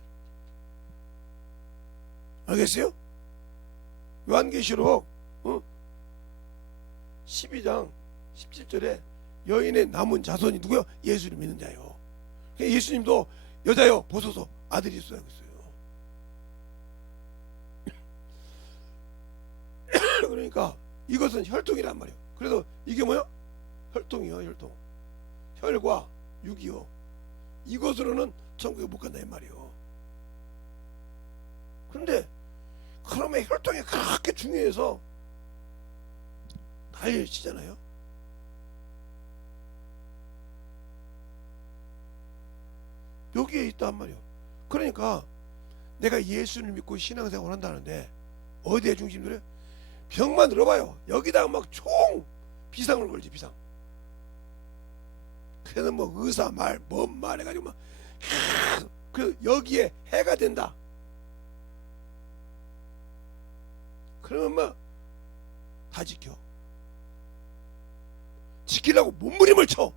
알겠어요? 요한계시록 12장 17절에 여인의 남은 자손이 누구요? 예수를 믿는 자요. 예수님도 여자요 보소서 아들이 있어요. 그러니까 이것은 혈통이란 말이에요. 그래서 이게 뭐요? 혈통이요. 혈통. 혈과 육이요. 이것으로는 천국에 못 간다 이 말이요. 그런데 그러면 혈통이 그렇게 중요해서 난리를 치잖아요. 여기에 있단 말이에요. 그러니까 내가 예수를 믿고 신앙생활을 한다는데 어디에 중심들이 병만 들어봐요. 여기다가 막 총 비상을 걸지. 비상. 그래서 뭐 의사 말, 뭔 말 해가지고 막 그 여기에 해가 된다. 그러면 뭐 다 지켜. 지키려고 몸부림을 쳐.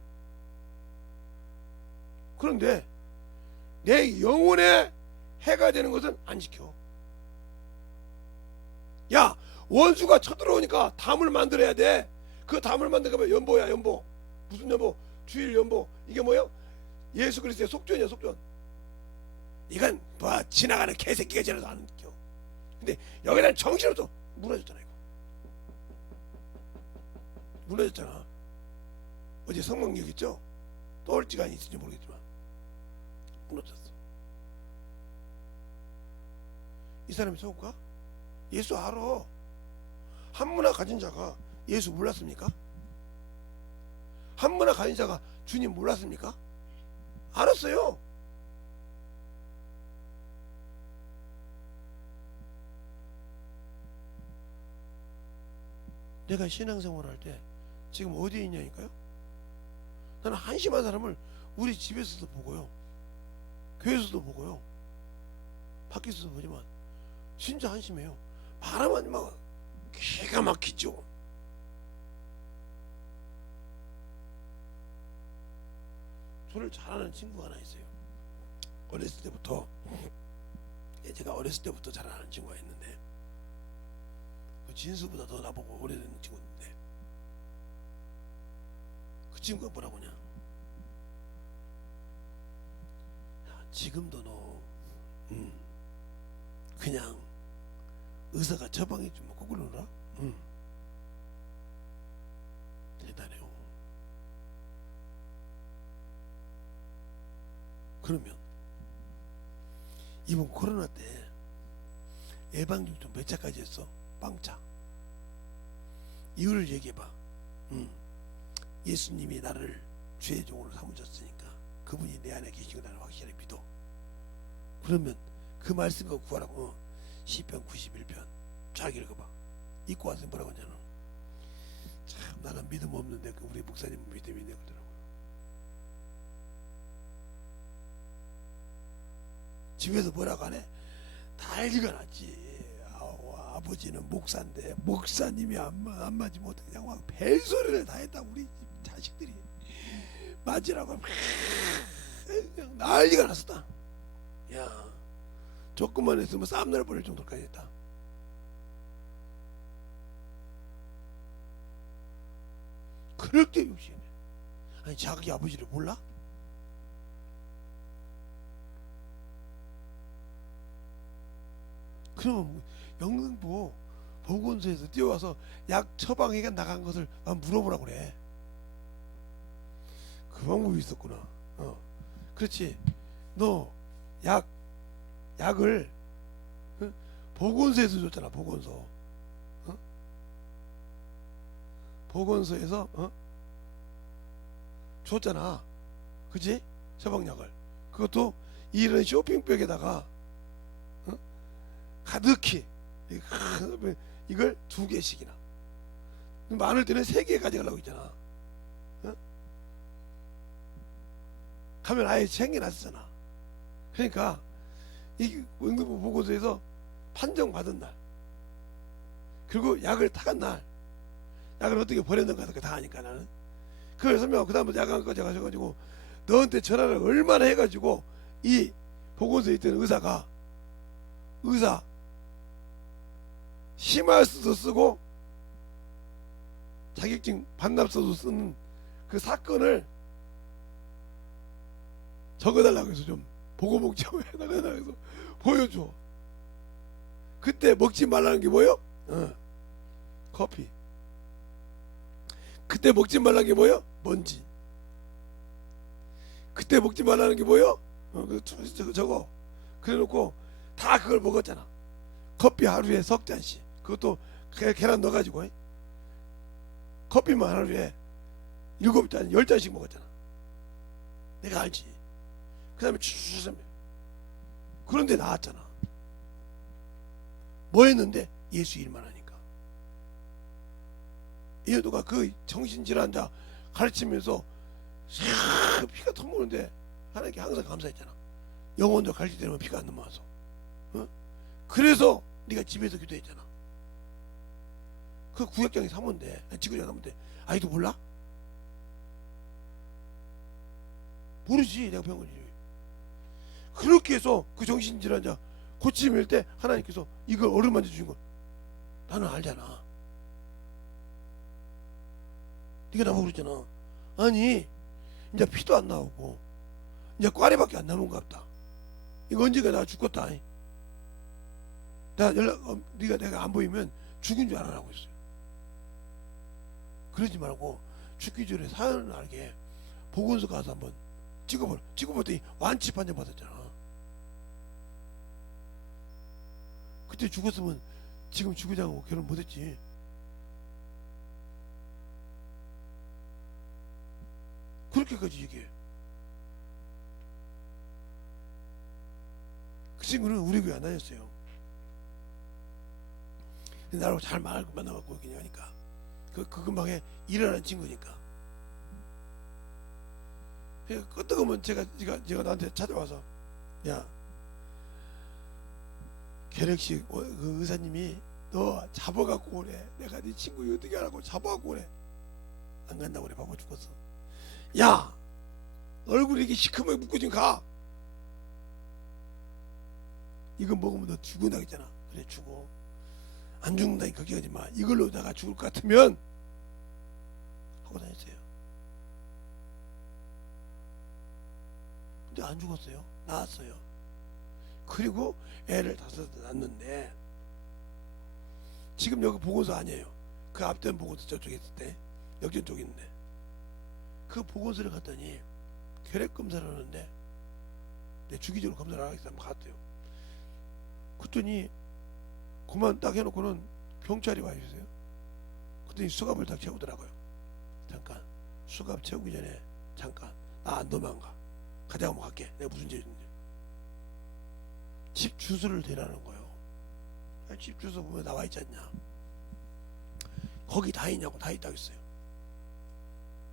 그런데 내 영혼에 해가 되는 것은 안 지켜. 야, 원수가 쳐들어오니까 담을 만들어야 돼. 그 담을 만들면 연보야. 연보. 무슨 연보? 주일 연보. 이게 뭐예요? 예수 그리스도의 속전이야. 속전. 이건 뭐 지나가는 개새끼가 지나도 안 느껴. 근데 여기는 정신없어. 무너졌잖아. 이거 무너졌잖아. 어제 성막역 있죠? 또 올 시간이 있을지 모르겠지만 무너졌어. 이 사람이 속을까? 예수 알아. 한문화 가진 자가 예수 몰랐습니까? 한문화 가진 자가 주님 몰랐습니까? 알았어요. 내가 신앙생활 할 때 지금 어디에 있냐니까요? 나는 한심한 사람을 우리 집에서도 보고요, 교회에서도 보고요, 밖에서도 보지만 진짜 한심해요. 바람만 막 기가 막히죠. 저를 잘하는 친구가 하나 있어요. 어렸을 때부터, 제가 어렸을 때부터 잘 아는 친구가 있는데, 그 진수보다 더 나보고 오래된 친구인데, 그 친구가 뭐라고 하냐? 야, 지금도 너 그냥 의사가 처방해 주면 꼭 그러나? 대단해요. 그러면 이번 코로나 때 예방접종 몇 차까지 했어? 빵차. 이유를 얘기해봐. 예수님이 나를 죄의 종으로 삼으셨으니까 그분이 내 안에 계시고 나를 확실히 믿어. 그러면 그 말씀을 구하라고. 시편 91편 쫙 읽어봐. 읽고 와서 뭐라고 하냐면, 참 나는 믿음 없는데 그 우리 목사님 믿음이 있네 그러더라고요. 집에서 뭐라고 하네? 다 읽어놨지. 아버지는 목사인데 목사님이 안 맞으면 어떻게 그냥 막 벨소리를 다 했다. 우리 집 자식들이 맞으라고 그냥 난리가 났었다. 야, 조금만 했으면 쌈날 버릴 정도까지 했다. 그렇게 욕심해. 아니 자기 아버지를 몰라? 그럼 영등포 보건소에서 뛰어와서 약 처방해가 나간 것을 물어보라고 그래. 그 방법이 있었구나. 그렇지. 너 약을 보건소에서 줬잖아. 보건소에서 줬잖아. 그치? 처방약을. 그것도 이런 쇼핑백에다가 가득히 이걸 2개씩이나, 많을 때는 3개 가져가려고 있잖아. 가면 아예 챙겨놨었잖아. 그러니까 이 응급부 보고서에서 판정받은 날, 그리고 약을 타간 날, 약을 어떻게 버렸는가 다 아니까 나는 그걸 설명하고, 그 다음에 약한까지 가셔가지고 너한테 전화를 얼마나 해가지고 이 보건소에 있던 의사 심할서도 쓰고 자격증 반납서도 쓰는 그 사건을 적어달라고 해서 좀 보고 먹자고 해달라고 해서 보여줘. 그때 먹지 말라는 게 뭐요? 커피. 그때 먹지 말라는 게 뭐요? 먼지. 그때 먹지 말라는 게 뭐요? 저거. 그래놓고 다 그걸 먹었잖아. 커피 하루에 3잔씩. 그것도 계란 넣어가지고 커피만 하루에 7잔 10잔씩 먹었잖아. 내가 알지. 그 다음에 추수수수. 그런데 나왔잖아. 뭐 했는데? 예수 일만 하니까. 이현도가 그 정신질환자 가르치면서 피가 터무는데 하나님께 항상 감사했잖아. 영혼도 가르칠 때면 피가 안 넘어와서. 그래서 네가 집에서 기도했잖아. 그 구역장이 사모인데, 지구장 사모인데 아이도 몰라? 모르지. 내가 병원이 그렇게 해서 그 정신질환자 고침일 때 하나님께서 이걸 어루만져 주신 거 나는 알잖아. 네가 나보고 그랬잖아. 아니 이제 피도 안 나오고 이제 꽈리밖에 안 남은 것 같다. 이거 언젠가 나 죽겠다. 내가 안 보이면 죽은 줄 알아라고 했어요. 그러지 말고 죽기 전에 사연을 알게 보건소 가서 한번 찍어봤더니 완치 판정 받았잖아. 그때 죽었으면 지금 주구장하고 결혼 못했지. 그렇게까지 얘기해. 그 친구는 우리 교회 안 다녔어요. 나하고 잘 만나갖고 그냥 하니까 그 근방에 일하는 친구니까. 끄떡하면 제가 나한테 찾아와서, 야 계력식 그 의사님이 너 잡아갖고 오래. 내가 네 친구 어떻게 하라고 잡아갖고 오래. 안 간다고 그래. 바보 죽었어. 야 얼굴이 이렇게 시커멓게 묶어진 가. 이거 먹으면 너 죽는다 했잖아. 그래 죽어. 안 죽는다니 걱정하지 마. 이걸로 내가 죽을 것 같으면 하고 다녔어요. 근데 안 죽었어요. 나았어요. 그리고 애를 5 낳았는데 지금 여기 보건소 아니에요. 그 앞전 보건소 저쪽에 있을 때 역전 쪽에 있는데 그 보건소를 갔더니 혈액 검사를 하는데 내 주기적으로 검사를 하겠다 한번 갔대요. 그랬더니 그만 딱 해놓고는 경찰이 와 있어요. 그랬더니 수갑을 딱 채우더라고요. 잠깐 수갑 채우기 전에 잠깐 나 안 도망가. 가자 한번 갈게. 내가 무슨 죄 있는데. 집 주소를 대라는 거예요. 집 주소 보면 나와 있지 않냐. 거기 다 있냐고. 다 있다고 했어요.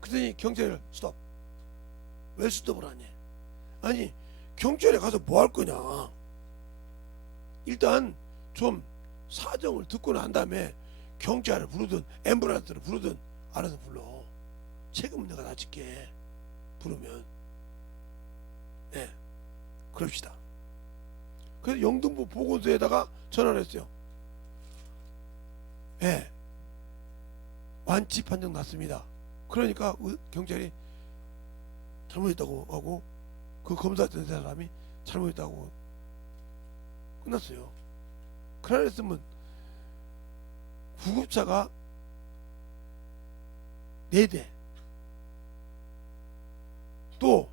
그랬더니 경찰을 스톱. 왜 스톱을 하니? 아니 경찰에 가서 뭐 할 거냐. 일단 좀 사정을 듣고 난 다음에 경찰을 부르든 앰뷸런스를 부르든 알아서 불러. 책임은 내가 다 질게. 부르면. 네, 그럽시다. 그래서 영등포 보건소에다가 전화를 했어요. 네, 완치 판정 났습니다. 그러니까 경찰이 잘못했다고 하고 그 검사했던 사람이 잘못했다고 끝났어요. 그랬으면 구급차가 4대 또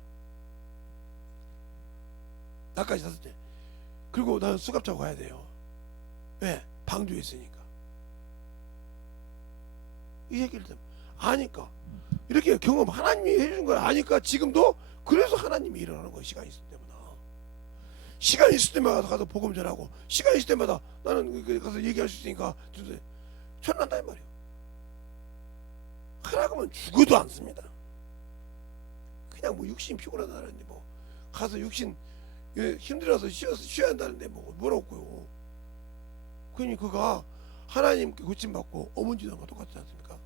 나까지 5대 그리고 나는 수갑차고 가야 돼요. 왜? 방주에 있으니까. 이 새끼를 아니까 이렇게 경험 하나님이 해준 걸 아니까 지금도 그래서 하나님이 일어나는 거예요. 시간이 있을 때마다. 시간 있을 때마다 가서 복음 전하고 시간 있을 때마다 나는 가서 얘기할 수 있으니까 전한다 이 말이에요. 하라고 하면 죽어도 안 씁니다. 그냥 뭐 육신 피곤하다는데 뭐 가서 육신 힘들어서 쉬어야 한다는데 뭐라 없고요. 그러니 그가 하나님께 고침받고 어머니랑 똑같지 않습니까?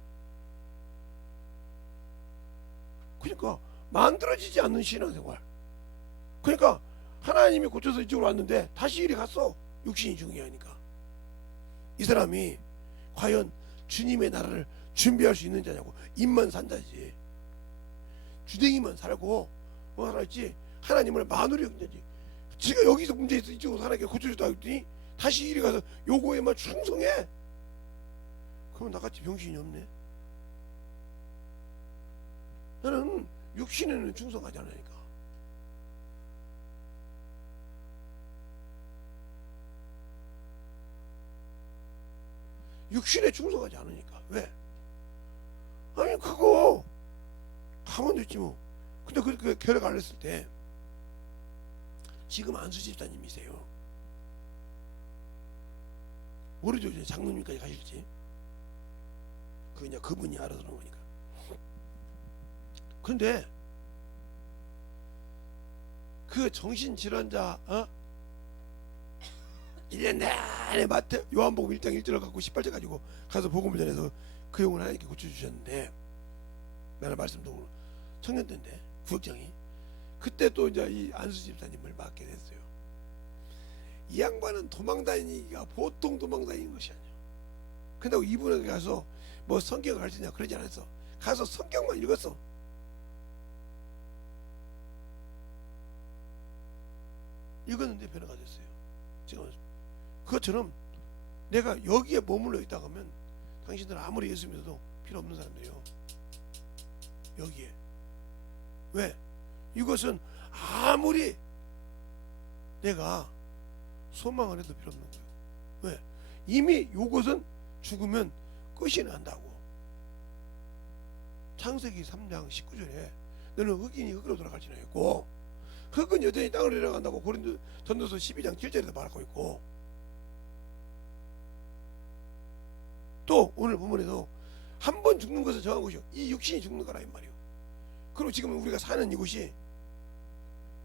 그러니까 만들어지지 않는 신앙생활. 그러니까 하나님이 고쳐서 이쪽으로 왔는데 다시 이리 갔어. 육신이 중요하니까. 이 사람이 과연 주님의 나라를 준비할 수 있는 자냐고. 입만 산다지. 주댕이만 살고 살았지 하나님을 만으로 여긴다지. 지가 여기서 문제있어 이쪽으로 하나님께 고쳐주다 했더니 다시 이리 가서 요거에만 충성해. 그러면 나같이 병신이 없네. 나는 육신에는 충성하지 않으니까. 육신에 충성하지 않으니까. 왜? 아니 그거 가만히 있지 뭐. 근데 그렇게 결혼 안 했을 때 지금 안수 집사님이세요. 모르죠. 이제 장로님까지 가실지. 그냥 그분이 알아서 그런 거니까. 근데 그 정신질환자 1년 내내 요한복음 1장 1절을 갖고 18절 가지고 가서 복음을 전해서 그 영혼을 하나님께 고쳐주셨는데 나는 말씀도 청년대인데 구역장이 그때 또 이제 이 안수 집사님을 맡게 됐어요. 이 양반은 도망다니기가 보통 도망다니는 것이 아니야. 근데 이분에게 가서 뭐 성경을 가르치냐 그러지 않았어. 가서 성경만 읽었어. 읽었는데 변화가 됐어요. 지금 그것처럼 내가 여기에 머물러 있다 하면 당신들 아무리 예수 믿어도 필요 없는 사람들이에요. 여기에. 왜? 이것은 아무리 내가 소망을 해도 필요 없는 거예요. 왜? 이미 이것은 죽으면 끝이 난다고. 창세기 3장 19절에 너는 흑인이 흑으로 돌아갈지나 했고 흑은 여전히 땅으로 내려간다고 전도서 12장 7절에도 말하고 있고 또 오늘 본문에도 한 번 죽는 것을 정한 것이요 이 육신이 죽는 거라 이 말이요. 그리고 지금 우리가 사는 이곳이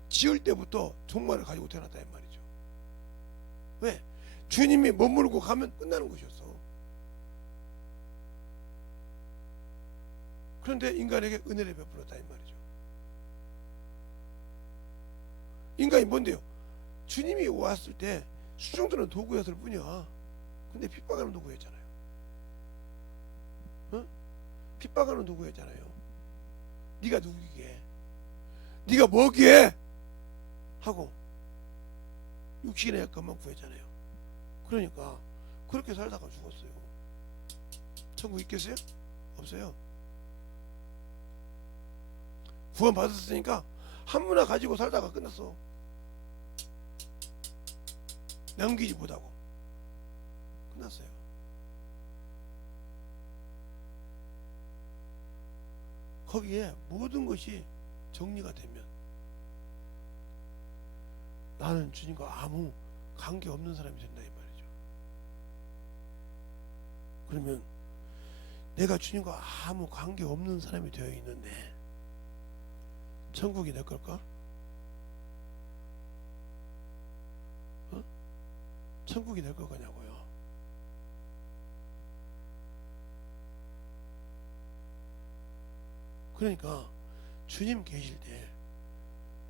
지을 때부터 종말을 가지고 태어났다 이 말이죠. 왜? 주님이 머무르고 가면 끝나는 것이었어. 그런데 인간에게 은혜를 베풀었다 이 말이죠. 인간이 뭔데요? 주님이 왔을 때 수종드는 도구였을 뿐이야. 근데 핍박하는 도구였잖아요. 어? 핍박하는 도구였잖아요. 네가 누구기에 네가 뭐기에 하고 육신의 것만 구했잖아요. 그러니까 그렇게 살다가 죽었어요. 천국 있겠어요? 없어요. 구원 받았으니까 한문화 가지고 살다가 끝났어. 남기지 못하고 끝났어요. 거기에 모든 것이 정리가 되면 나는 주님과 아무 관계없는 사람이 된다 이 말이죠. 그러면 내가 주님과 아무 관계없는 사람이 되어 있는데 천국이 내 걸까? 천국이 내 걸 거냐고요. 그러니까 주님 계실 때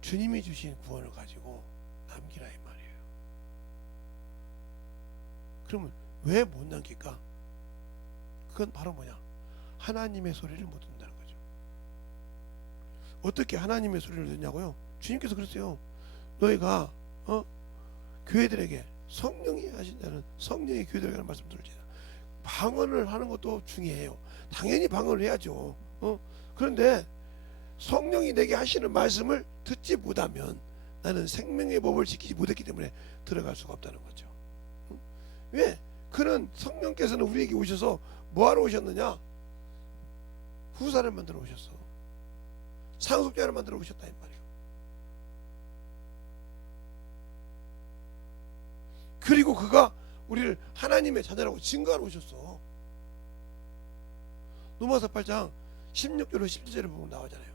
주님이 주신 구원을 가지고 남기라 이 말이에요. 그러면 왜 못 남길까? 그건 바로 뭐냐? 하나님의 소리를 못 듣는다는 거죠. 어떻게 하나님의 소리를 듣냐고요? 주님께서 그랬어요. 너희가 교회들에게 성령이 하신다는 성령의 교회들에게 하는 말씀 들을지다. 방언을 하는 것도 중요해요. 당연히 방언을 해야죠. 그런데 성령이 내게 하시는 말씀을 듣지 못하면 나는 생명의 법을 지키지 못했기 때문에 들어갈 수가 없다는 거죠. 왜? 그는 성령께서는 우리에게 오셔서 뭐하러 오셨느냐? 후사를 만들어 오셨어. 상속자를 만들어 오셨다 이 말이에요. 그리고 그가 우리를 하나님의 자녀라고 증거하러 오셨어. 로마서 8장 16절로 17절을 보면 나오잖아요.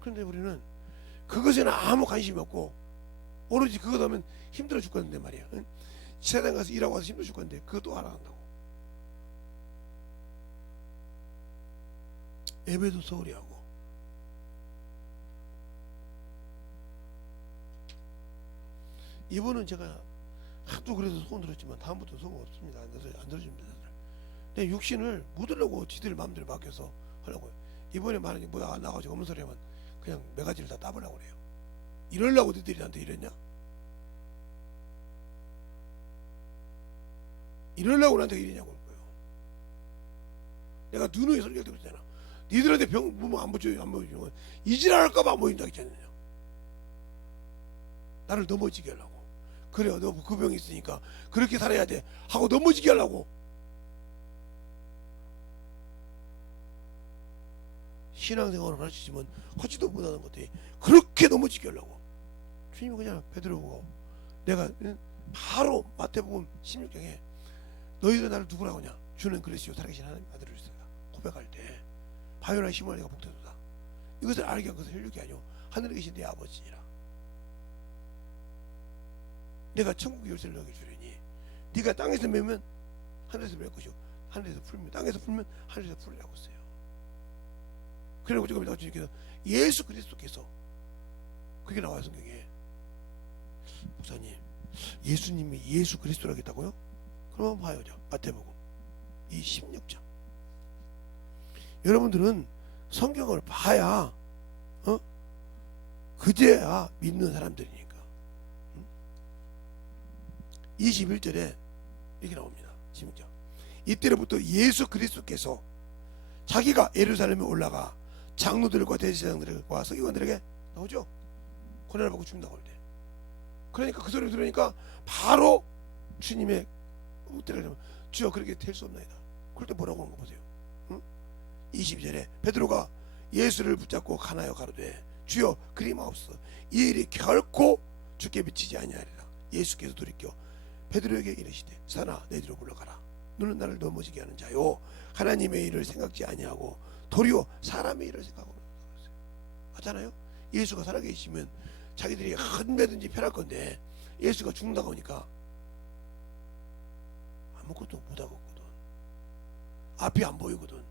그런데 우리는 그것에는 아무 관심이 없고 오로지 그것 하면 힘들어 죽겠는데 말이야. 세상 가서 일하고 와서 힘들어 죽겠는데 그것도 알아간다고. 예배도 소홀히 하고. 이번은 제가 하도 그래서 소원 들었지만 다음부터 소원 없습니다. 안 들어줍니다. 내 육신을 묻으려고 지들 마음대로 맡겨서 하려고요. 이번에 만약에 뭐야 안 나가지고 없는 소리 하면 그냥 매가지를 다 따보려고 그래요. 이러려고 너희들이 나한테 이랬냐? 이러려고 나한테 이러냐고 그럴 거예요. 내가 누누이 설교할 때 그랬잖아. 니들한테 병 보면 안 보여줘요. 안 보여주면 이질할까봐 안 보인다 했잖아요. 나를 넘어지게 하려고. 그래요. 너 그 병이 있으니까 그렇게 살아야 돼 하고 넘어지게 하려고. 신앙생활을 하시지만 하지도 못하는 것들이 그렇게 넘어지게 하려고. 주님이 그냥 베드로 보고 내가 바로 마태복음 16장에 너희들 나를 누구라고 하냐? 주는 그리스도 살아계신 하나님 아들을 고백할 때 바요나 시몬아 내가 복되도다. 이것을 알게 한 것은 혈육이 아니오 하늘에 계신 내 아버지니라. 내가 천국 열쇠를 너에게 주리니 네가 땅에서 매면 하늘에서 맬 것이요 하늘에서 풀면 땅에서 풀면 하늘에서 풀으라고 했어요. 그리고 지금 내가 주님께서 예수 그리스도께서 그게 나와요 성경에. 목사님 예수님이 예수 그리스도라고 했다고요? 그러면 봐요. 마태복음 이 16장. 여러분들은 성경을 봐야 그제야 믿는 사람들이니까. 21절에 이렇게 나옵니다. 16장. 이때로부터 예수 그리스도께서 자기가 예루살렘에 올라가 장로들과 대제사장들과 서기관들에게 나오죠. 고난을 받고 죽는다고 할 때. 그러니까 그 소리를 들으니까 바로 주님의 때를 주여 그렇게 될 수 없나이다. 그럴 때 뭐라고 하는 거 보세요. 22절에 베드로가 예수를 붙잡고 가나요 가로되 주여 그리 마옵소서 이 일이 결코 주께 미치지 아니하리라. 예수께서 돌이켜 베드로에게 이르시되 사나 내 뒤로 물러가라. 너는 나를 넘어지게 하는 자요 하나님의 일을 생각지 아니하고 도리어 사람의 일을 생각하고 그랬어요. 맞잖아요. 예수가 살아계시면 자기들이 헌매든지 편할 건데 예수가 죽는다고 하니까 아무것도 못하겠거든. 앞이 안 보이거든.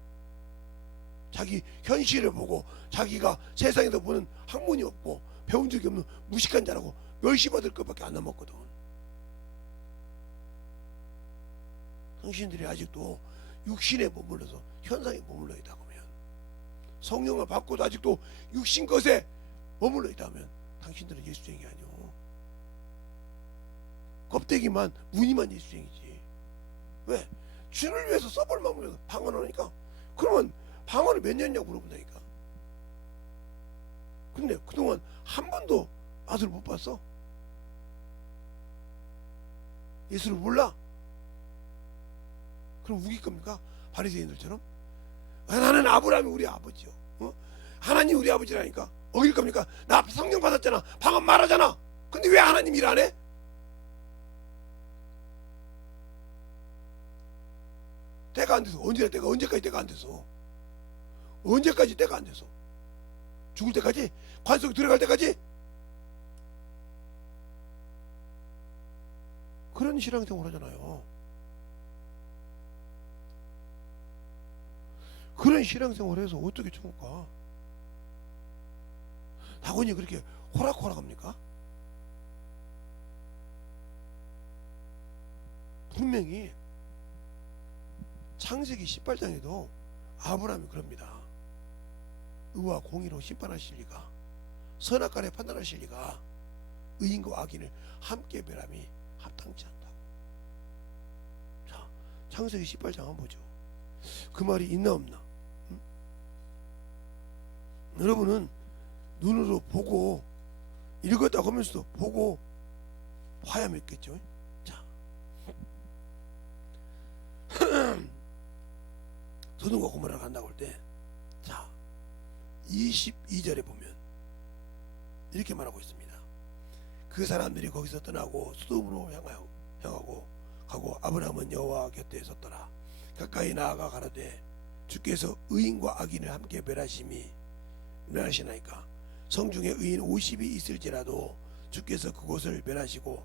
자기 현실을 보고 자기가 세상에서 보는 학문이 없고 배운 적이 없는 무식한 자라고 멸시받을 것밖에 안 남았거든. 당신들이 아직도 육신에 머물러서 현상에 머물러 있다고 하면 성령을 받고도 아직도 육신 것에 머물러 있다면 당신들은 예수쟁이 아니오. 껍데기만 무늬만 예수쟁이지. 왜? 주를 위해서 써볼 마음으로 방언하니까. 그러면 방언을 몇 년이냐고 물어본다니까. 근데 그동안 한 번도 맛을 못 봤어? 예수를 몰라? 그럼 우길 겁니까? 바리새인들처럼? 나는 아브라함이 우리 아버지요. 하나님 우리 아버지라니까 어길 겁니까? 나 성령 받았잖아. 방언 말하잖아. 근데 왜 하나님 일 안 해? 때가 안 돼서. 언제까지 때가 안 돼서? 언제까지 때가 안 돼서? 죽을 때까지? 관속에 들어갈 때까지? 그런 신앙생활 하잖아요. 그런 신앙생활을 해서 어떻게 천국 가? 낙원이 그렇게 호락호락합니까? 분명히 창세기 18장에도 아브라함이 그럽니다. 의와 공의로 심판하실 리가, 선악간에 판단하실 리가, 의인과 악인을 함께 멸함이 합당치 않다고. 자, 창세기 18장 한번 보죠. 그 말이 있나 없나? 응? 여러분은 눈으로 보고 읽었다 하면서도 보고 봐야 믿겠죠. 자, 소돔과 고모라를 간다고 할 때, 자 22절에 보면 이렇게 말하고 있습니다. 그 사람들이 거기서 떠나고 소돔으로 향하고 가고 아브라함은 여호와 곁에 섰더라. 가까이 나아가 가라되 주께서 의인과 악인을 함께 멸하시나이까. 성중에 의인 50이 있을지라도 주께서 그곳을 멸하시고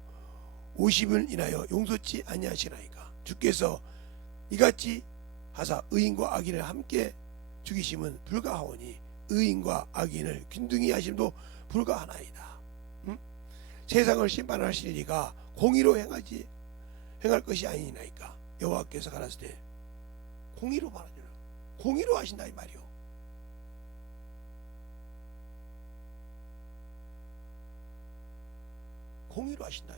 50을 인하여 용서치 아니하시나이까. 주께서 이같이 하사 의인과 악인을 함께 죽이심은 불가하오니 의인과 악인을 균등히 하심도 불가하나이다. 세상을 심판하실 리가 공의로 행할 것이 아니나이까. 여호와께서 가라사대 공의로 말하잖아. 공의로 하신다 이 말이요. 공의로 하신다.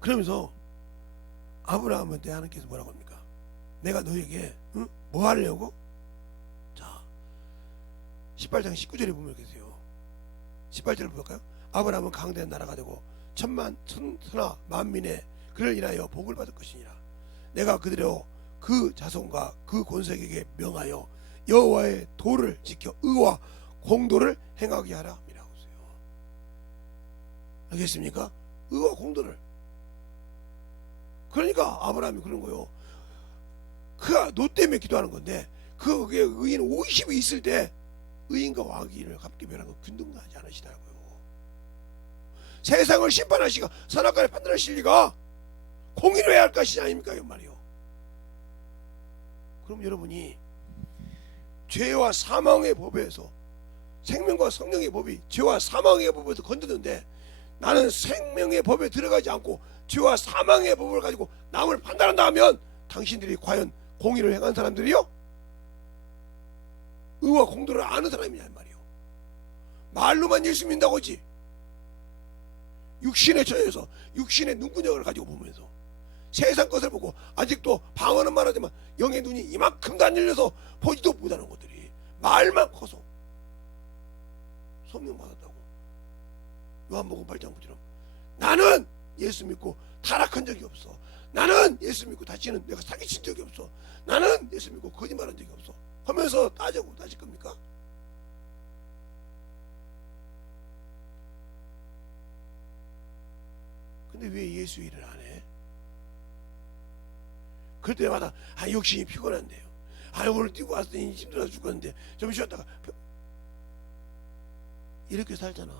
그러면서 아브라함한테 하나님께서 뭐라고 합니까? 내가 너에게 뭐 하려고? 자 18장 19절에 보면 계세요. 18절을 볼까요? 아브라함은 강대한 나라가 되고 천하 만민의 그를 인하여 복을 받을 것이니라. 내가 그대로 그 자손과 그 권색에게 명하여 여호와의 도를 지켜 의와 공도를 행하게 하라 함이라고 했어요. 알겠습니까? 의와 공도를. 그러니까 아브라함이 그런 거요. 그가 너 때문에 기도하는 건데 그게 의인 50이 있을 때 의인과 악인을 함께 멸한 건 균등하지 않으시더라고요. 세상을 심판하시고 선악간에 판단하실 리가 공의로 해야 할 것이 아닙니까? 이 말이요. 그럼 여러분이 죄와 사망의 법에서 생명과 성령의 법이 죄와 사망의 법에서 건드는데 나는 생명의 법에 들어가지 않고 죄와 사망의 법을 가지고 남을 판단한다 하면 당신들이 과연 공의를 행한 사람들이요? 의와 공도를 아는 사람이냐 말이요. 말로만 예수 믿는다고 하지 육신에 처해서 육신의 눈구녕을 가지고 보면서 세상 것을 보고 아직도 방언은 말하지만 영의 눈이 이만큼도 안 열려서 보지도 못하는 것들이 말만 커서 성령 받았다고. 요한복음 8장 9처럼 나는 예수 믿고 타락한 적이 없어. 나는 예수 믿고 다시는 내가 사기친 적이 없어. 나는 예수 믿고 거짓말한 적이 없어 하면서 따지고 따질 겁니까? 근데 왜 예수 일을 안 해? 그럴 때마다 욕심이 피곤한데요. 오늘 뛰고 왔더니 힘들어서 죽었는데 좀 쉬었다가 이렇게 살잖아.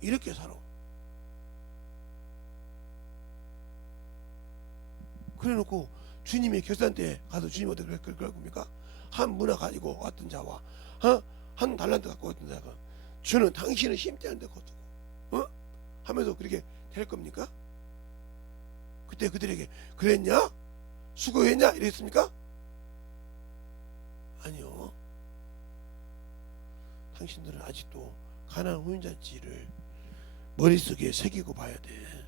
이렇게 살아. 그래 놓고 주님의 결산 때 가서 주님 어떻게 그럴 겁니까? 한 문화 가지고 왔던 자와 한 달란트 갖고 왔던 자가 주는 당신은 힘대는데 거두고 하면서 그렇게 될 겁니까? 그때 그들에게 그랬냐? 수고했냐? 이랬습니까? 아니요. 당신들은 아직도 가나안 혼인잔치를 머릿속에 새기고 봐야 돼.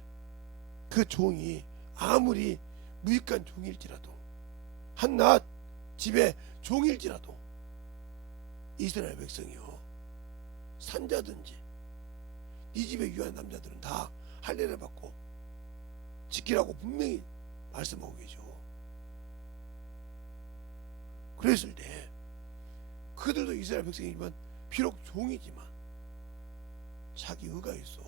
그 종이 아무리 무익한 종일지라도 한낱 집에 종일지라도 이스라엘 백성이요 산자든지 네 집에 유한 남자들은 다 할례를 받고 지키라고 분명히 말씀하고 계죠. 그랬을 때 그들도 이스라엘 백성이지만 비록 종이지만 자기 의가 있어.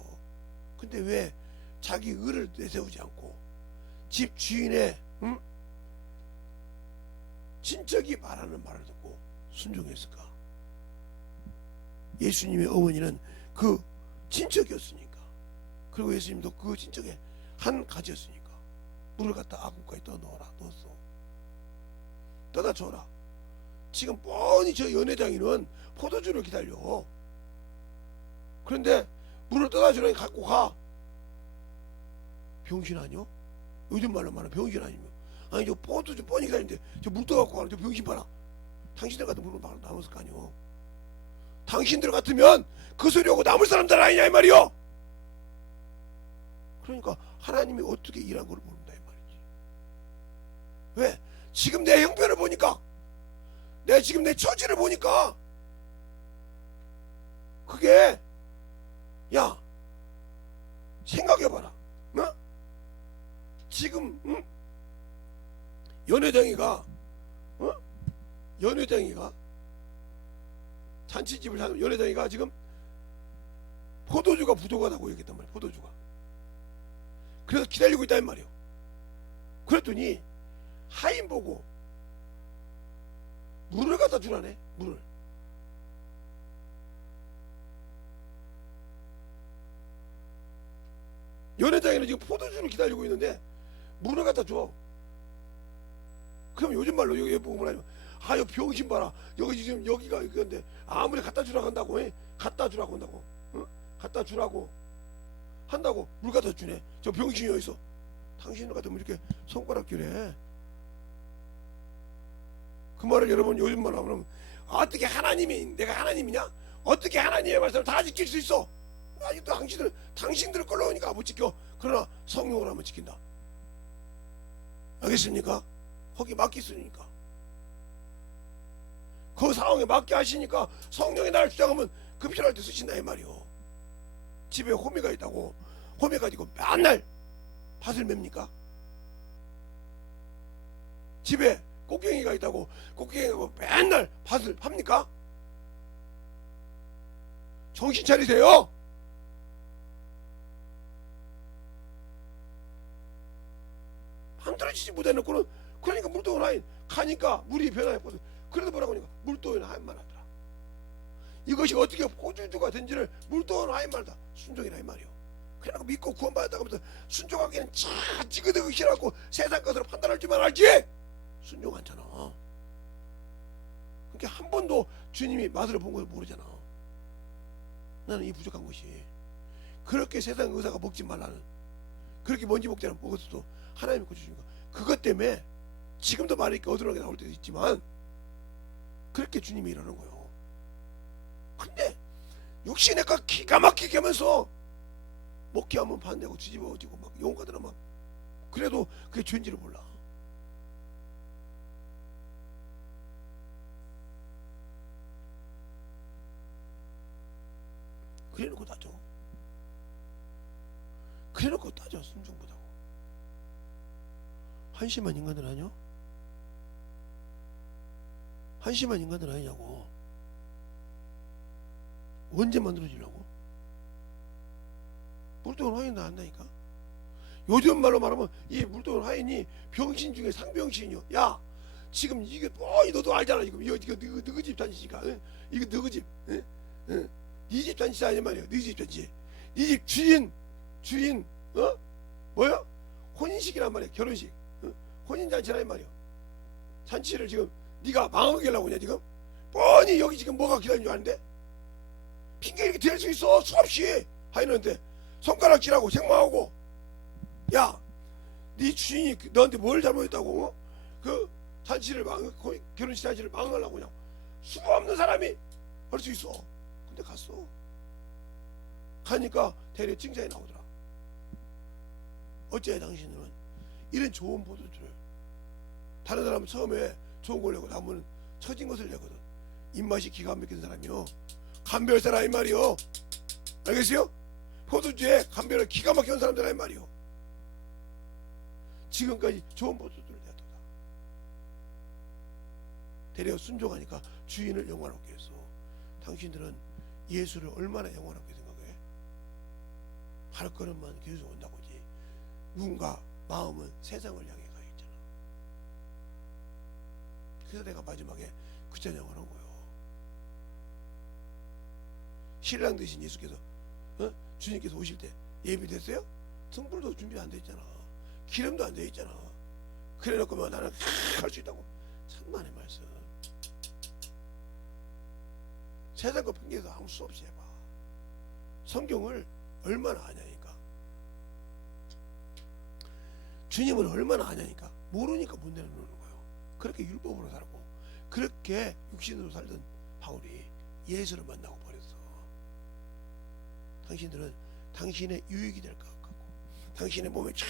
근데 왜 자기 의를 내세우지 않고 집 주인의 친척이 말하는 말을 듣고 순종했을까? 예수님의 어머니는 그 친척이었으니까. 그리고 예수님도 그 친척의 한 가지였으니까 물을 갖다 아궁가에 넣어서 떠다 줘라. 지금 뻔히 저 연회장이는 포도주를 기다려. 그런데 물을 떠다 주라니 갖고 가. 병신 아니요? 요즘 말로 말하면 병신 아니면. 아니 저 포도주 뻔히 기다리는데 저 물 떠갖고 가라. 저 병신 봐라. 당신들 같은 물을 막 남았을 거 아니요. 당신들 같으면 그 소리하고 남을 사람들 아니냐 이 말이요. 그러니까 하나님이 어떻게 일한 걸 모른다 이 말이지. 왜? 지금 내 형편을 보니까, 내가 지금 내 처지를 보니까 그게, 야 생각해봐라. 어? 지금 연회장이가 잔치집을 사는 연회장이가 지금 포도주가 부족하다고 얘기했단 말이야. 포도주가. 그래서 기다리고 있다는 말이에요. 그랬더니 하인 보고 물을 갖다 주라네. 물을. 연회장에는 지금 포도주를 기다리고 있는데 물을 갖다 줘. 그럼 요즘 말로 여기 보면 아니면 아유 병신 봐라. 여기 지금 여기가 이건데 아무리 갖다 주라고 한다고 해. 갖다 주라고 한다고. 어? 갖다 주라고 한다고 물 갖다 주네. 저 병신이 어디서? 당신을 같으면 이렇게 손가락질해. 그 말을 여러분 요즘 말로 하면 어떻게 하나님이, 내가 하나님이냐? 어떻게 하나님의 말씀을 다 지킬 수 있어? 아직도 당신들을 끌어오니까 못 지켜. 그러나 성령을 하면 지킨다. 알겠습니까? 거기 맡기으니까 그 상황에 맞게 하시니까 성령이 나를 주장하면 그 필요할 때 쓰신다 이 말이요. 집에 호미가 있다고 호미 가지고 맨날 밭을 맵니까? 집에 꽃갱이가 있다고 꽃갱이가 맨날 밭을 팝니까? 정신 차리세요. 만들어지지 못해놓고는, 그러니까 물도원 하인 가니까 물이 변화했거든. 그래도 뭐라고 하니까 물도원 하인만 하더라. 이것이 어떻게 포도주가 된지를 물도원 하인만 하다. 순종이라 이 말이요. 그래갖고 믿고 구원받았다고 하면서 순종하기는 참 찌그덕이 싫어갖고 세상 것으로 판단할 줄만 알지 순종 않잖아. 그러니까 한 번도 주님이 맛을 본 걸 모르잖아. 나는 이 부족한 것이 그렇게 세상 의사가 먹지 말라는, 그렇게 먼지 먹자는 먹었어도 하나님이 고쳐주니까 그것 때문에 지금도 말이 이렇게 어드러나게 나올 때도 있지만 그렇게 주님이 일하는 거예요. 근데 육신의 가 기가 막히게 하면서 먹기 하면 반대고 뒤집어지고 막 용가들은 막 그래도 그게 죄인지를 몰라. 그래놓고 따져. 그래놓고 따져. 순종 못하고 한심한 인간들 아니요? 한심한 인간들 아니냐고. 언제 만들어지려고? 물동원 하인도 안다니까. 요즘 말로 말하면 이 물동원 하인이 병신 중에 상병신이요. 야 지금 이게 너도 알잖아. 이거 너희 집 잔치니까. 응? 이거 너희 집. 응? 응? 네 집 잔치 아니 말이야. 네 집 잔치. 네 집 주인 뭐야? 혼인식이란 말이야. 결혼식. 혼인잔치란 말이야. 잔치를 지금 네가 망하게 하려고 하냐 지금? 뻔히 여기 지금 뭐가 기다리는 줄 아는데? 핑계 이렇게 댈 수 있어. 수없이 하이는데 손가락질하고 생망하고. 야 네 주인이 너한테 뭘 잘못했다고? 그 잔치를 결혼식 잔치를 망하려고 그냥 수고 없는 사람이 할 수 있어. 근데 갔어. 가니까 대래 칭찬이 나오더라. 어째 당신은 이런 좋은 포도주를, 다른 사람은 처음에 좋은 걸 내고 남은 처진 것을 내거든. 입맛이 기가 막힌 사람이요. 감별사라 이 말이요. 알겠어요? 포도주에 감별을 기가 막힌 사람들아 이 말이요. 지금까지 좋은 포도주를 내었다. 대려 순종하니까 주인을 영원하게 했어. 당신들은 예수를 얼마나 영원하게 생각해? 발걸음만 계속 온다고지. 눈과 마음은 세상을 향해 가 있잖아. 그래서 내가 마지막에 그 찬양을 한 거예요. 신랑 되신 예수께서 주님께서 오실 때 예비됐어요? 등불도 준비 안 돼 있잖아. 기름도 안 돼 있잖아. 그래 놓고만 나는 할 수 있다고. 천만의 말씀. 세상 거 핑계도 아무 수 없이 해봐. 성경을 얼마나 아냐니까. 주님을 얼마나 아냐니까. 모르니까 못 내놓는 거예요. 그렇게 율법으로 살고 그렇게 육신으로 살던 바울이 예수를 만나고 버렸어. 당신들은 당신의 유익이 될 것 같고 당신의 몸에 쫙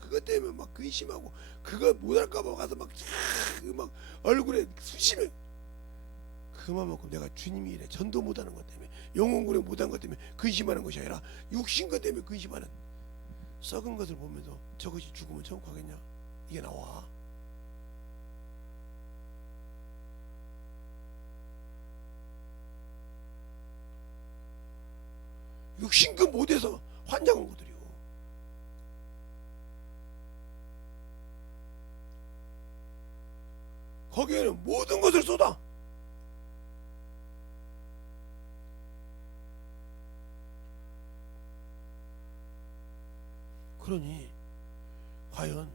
그것 때문에 막 근심하고 그거 못할까봐 가서 막 얼굴에 수심해. 그만큼 내가 주님이 이래 전도 못하는 것 때문에 영혼구력 못하는 것 때문에 근심하는 것이 아니라 육신 것 때문에 근심하는 썩은 것을 보면서 저것이 죽으면 천국 가겠냐 이게 나와. 육신급 못해서 환장한 것들이요. 거기에는 모든 것을 쏟아. 그러니 과연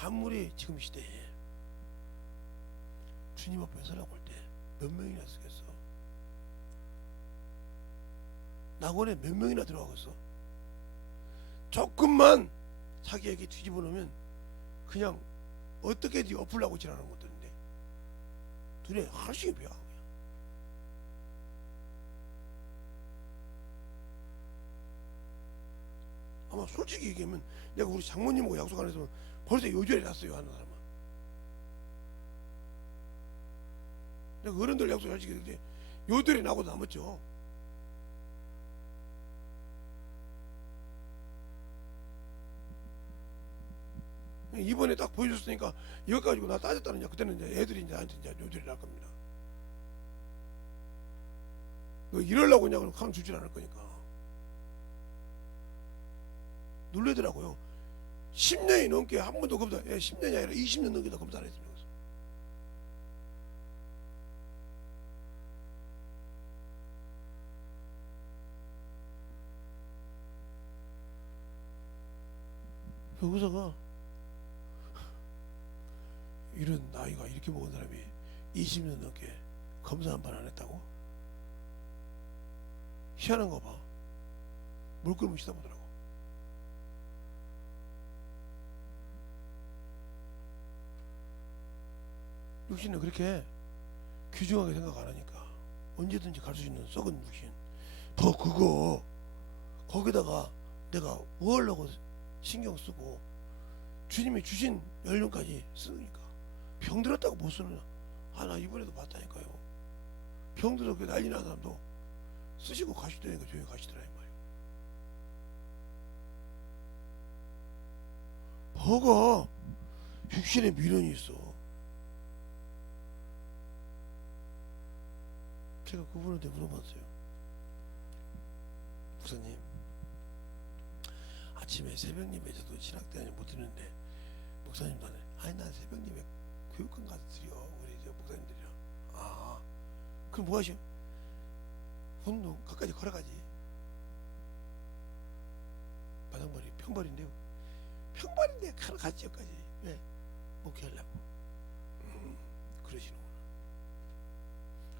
아무리 지금 시대에 주님 앞에 서라고 할 때 몇 명이나 쓰겠어? 낙원에 몇 명이나 들어가겠어? 조금만 자기에게 뒤집어 놓으면 그냥 어떻게든 엎으려고 지랄하는 것들인데 둘이 하루씩 배워. 아마 솔직히 얘기하면 내가 우리 장모님하고 약속 안 했으면 벌써 요절이 났어요. 하는 사람은 내가 어른들 약속 잘 지키는데 요절이 나고 남았죠. 이번에 딱 보여줬으니까 이거 가지고 나 따졌다느냐. 그때는 이제 애들이 이제 나한테 이제 요절이 날 겁니다. 너 이러려고 그냥 그럼 가면 주질 않을 거니까. 놀래더라고요. 10년이 넘게 한 번도 검사, 10년이 아니라 20년 넘게 다 검사 안 했습니다. 의사가 이런 나이가 이렇게 먹은 사람이 20년 넘게 검사 한 번 안 했다고? 희한한 거 봐. 물끄러미 쳐다보더라고. 육신은 그렇게 귀중하게 생각 안 하니까 언제든지 갈 수 있는 썩은 육신. 더 그거 거기다가 내가 뭐 하려고 신경 쓰고 주님이 주신 연륜까지 쓰니까 병 들었다고 못 쓰느냐. 나 이번에도 봤다니까요. 병 들어서 난리 난 사람도 쓰시고 가시더니까 조용히 가시더라 이 말이에요. 뭐가 육신에 미련이 있어. 제가 그분한테 물어봤어요. 목사님, 아침에 새벽예배 저도 신학대학에 못 듣는데 목사님 나는 아니 난 새벽예배 교육관 가서 드려 우리 저 목사님들이랑. 아 그럼 뭐 하셔? 운동 가까이 걸어가지. 바닥머리 평발인데요. 평발인데 가지 여기까지 왜 목회하려고. 그러시는구나.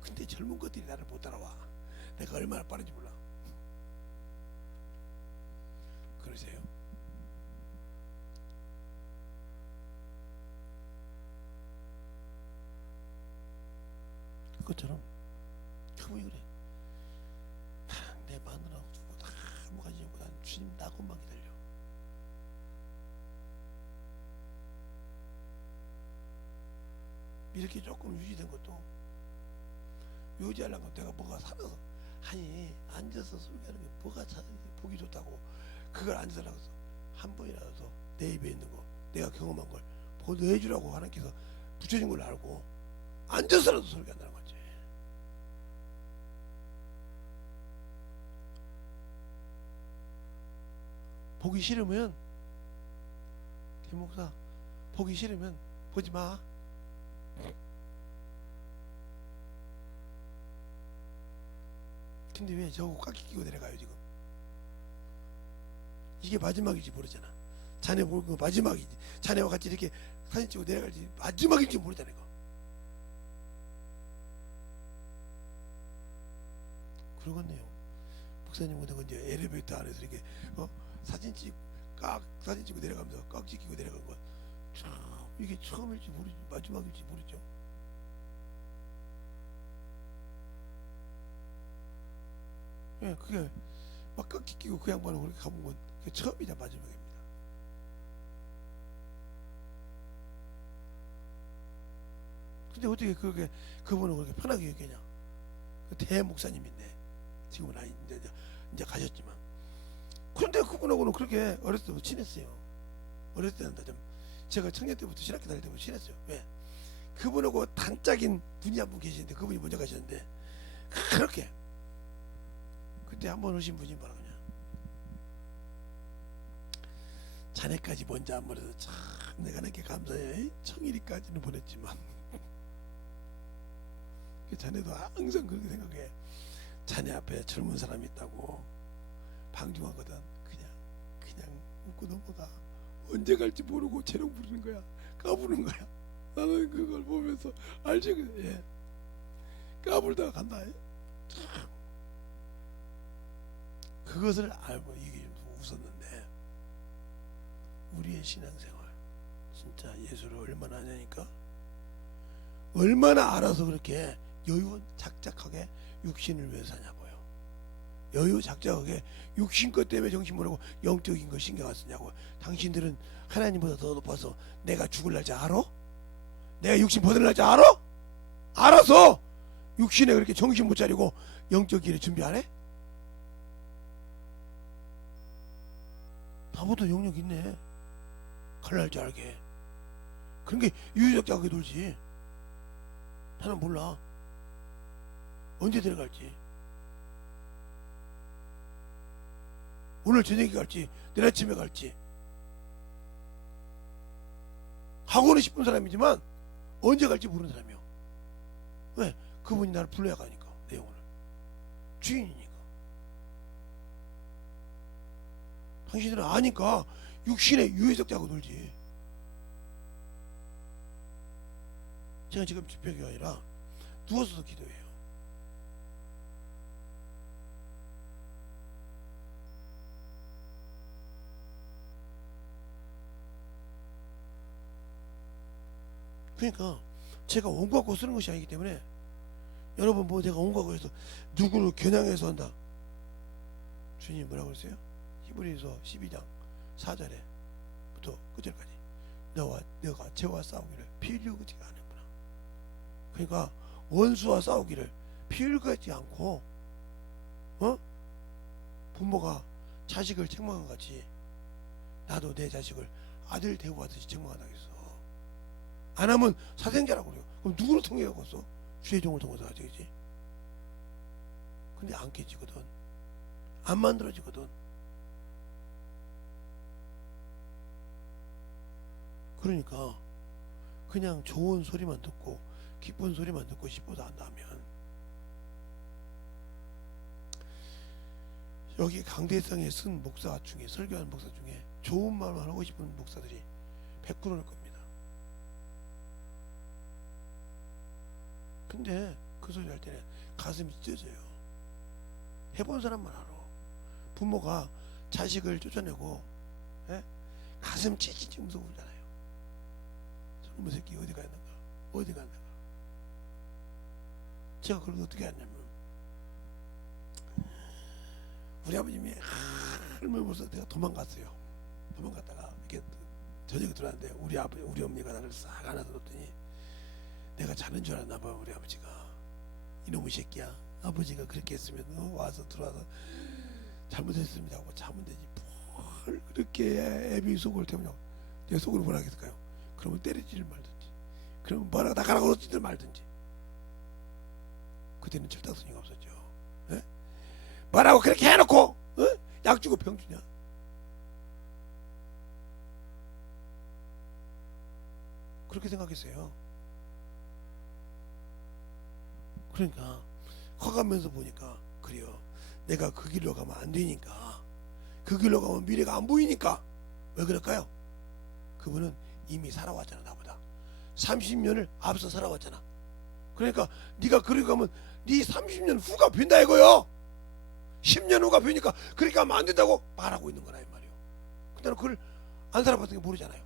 근데 젊은 것들이 나를 못 따라와. 내가 얼마나 빠른지 몰라. 그러세요? 그것처럼 그분이 그래. 내 마누라하고 두고 다 아무 가지 없고 난 주님 나 것만 기다려. 이렇게 조금 유지된 것도 유지하려면 내가 뭐가 살아서 아니 앉아서 설교하는 게 뭐가 보기 좋다고 그걸 앉아서 하라고 해서 한 번이라도 내 입에 있는 거 내가 경험한 걸 보도해주라고 하나님께서 붙여준 걸 알고 앉아서라도 설교한다는 거지. 보기 싫으면 김 목사 보기 싫으면 보지 마. 근데 왜 저거 깎이 끼고 내려가요 지금? 이게 마지막일지 모르잖아. 자네 보고 마지막이지. 자네와 같이 이렇게 사진 찍고 내려갈지 마지막일지 모르잖아 이거. 그러겠네요. 목사님 오늘 이제 엘리베이터 안에서 이렇게 사진 찍고 내려가면서 깍 찍히고 내려간 거. 참 이게 처음일지 모르지 마지막일지 모르죠. 예, 그게 막 깍 찍히고 그 양반은 그렇게 가본 건 그게 처음이자 마지막입니다. 근데 어떻게 그렇게 그분은 그렇게 편하게 얘기하냐? 그 대목사님인데 지금은 아니 이제 가셨지만. 그런데 그분하고는 그렇게 어렸을 때부터 친했어요. 어렸을 때는 좀 제가 청년 때부터 신학교 다닐 때부터 친했어요. 왜? 그분하고 단짝인 분이 한 분 계시는데 그분이 먼저 가셨는데 그렇게 그때 한 번 오신 분이 뭐라 그러냐? 자네까지 먼저 안 보내서 참 내가 내게 감사해. 청일이까지는 보냈지만 자네도 항상 그렇게 생각해. 자네 앞에 젊은 사람이 있다고 방중하거든. 그냥 웃고 넘어가. 언제 갈지 모르고 재롱 부리는 거야. 까부는 거야. 나는 그걸 보면서 알지? 예. 까불다가 간다. 참. 그것을 알고 이게 웃었는데 우리의 신앙생활 진짜 예수를 얼마나 하냐니까. 얼마나 알아서 그렇게 여유 작작하게 육신을 위해 사냐고요. 여유 작작하게 육신 것 때문에 정신 모르고 영적인 거 신경 안 쓰냐고. 당신들은 하나님보다 더 높아서 내가 죽을 날짜 알아? 내가 육신 벗어날 날짜 알아? 알아서 육신에 그렇게 정신 못 차리고 영적 일에 준비 안 해? 나보다 영역 있네. 갈날 줄 알게. 그런 게 유유작작하게 돌지. 나는 몰라. 언제 들어갈지. 오늘 저녁에 갈지 내일 아침에 갈지 하고는 싶은 사람이지만 언제 갈지 모르는 사람이요. 왜? 그분이 나를 불러야 가니까. 내 영혼을 주인이니까. 당신들은 아니까 육신에 유해적자고 놀지. 제가 지금 집회가 아니라 누워서도 기도해요. 그러니까 제가 온 거 갖고 쓰는 것이 아니기 때문에 여러분 뭐 내가 온 거 갖고 해서 누구를 겨냥해서 한다. 주님이 뭐라고 그랬어요? 히브리서 12장 4절에부터 끝절까지 너가 죄와 싸우기를 피 흘리지 않았구나. 그러니까 원수와 싸우기를 피 흘리지 않고 부모가 자식을 책망한 같이 나도 내 자식을 아들 대우하듯이 책망한다 했어. 안 하면 사생자라고 그래요. 그럼 누구를 통해 갖고 주의 종을 통해서 하지, 그지? 근데 안 깨지거든. 안 만들어지거든. 그러니까 그냥 좋은 소리만 듣고 기쁜 소리만 듣고 싶어도 한다면 여기 강대성에 쓴 목사 중에 설교하는 목사 중에 좋은 말만 하고 싶은 목사들이 100%일 겁니다. 근데 그 소리 할 때는 가슴이 찢어져요. 해본 사람만 알아. 부모가 자식을 쫓아내고 가슴 찢어지지 무서울잖아요. 저놈의 새끼 어디 갔는가? 어디 갔는가? 제가 그걸 어떻게 했냐면 우리 아버님이 할머니 벌써 내가 도망갔어요. 도망갔다가 이렇게 저녁에 들어왔는데 우리 어머니가 나를 싹 안아들었더니 내가 자는 줄 알았나 봐. 우리 아버지가 이놈의 새끼야. 아버지가 그렇게 했으면 와서 들어와서 잘못했습니다 하고 자면 되지. 뭘 그렇게 애비 속을 태우냐고. 내가 속으로 뭐라 했을까요? 그러면 때리지를 말든지, 그러면 뭐라고 나가라고 그러지들 말든지. 그때는 철딱서니가 없었죠. 에? 뭐라고 그렇게 해놓고 약 주고 병 주냐? 그렇게 생각했어요. 그러니까 커가면서 보니까 그래요. 내가 그 길로 가면 안 되니까 그 길로 가면 미래가 안 보이니까. 왜 그럴까요? 그분은 이미 살아왔잖아. 나보다 30년을 앞서 살아왔잖아. 그러니까 네가 그리 가면 네 30년 후가 빈다 이거요. 10년 후가 빈니까 그렇게 하면 안 된다고 말하고 있는 거라 이 말이요. 근데 그걸 안 살아봤으니까 모르잖아요.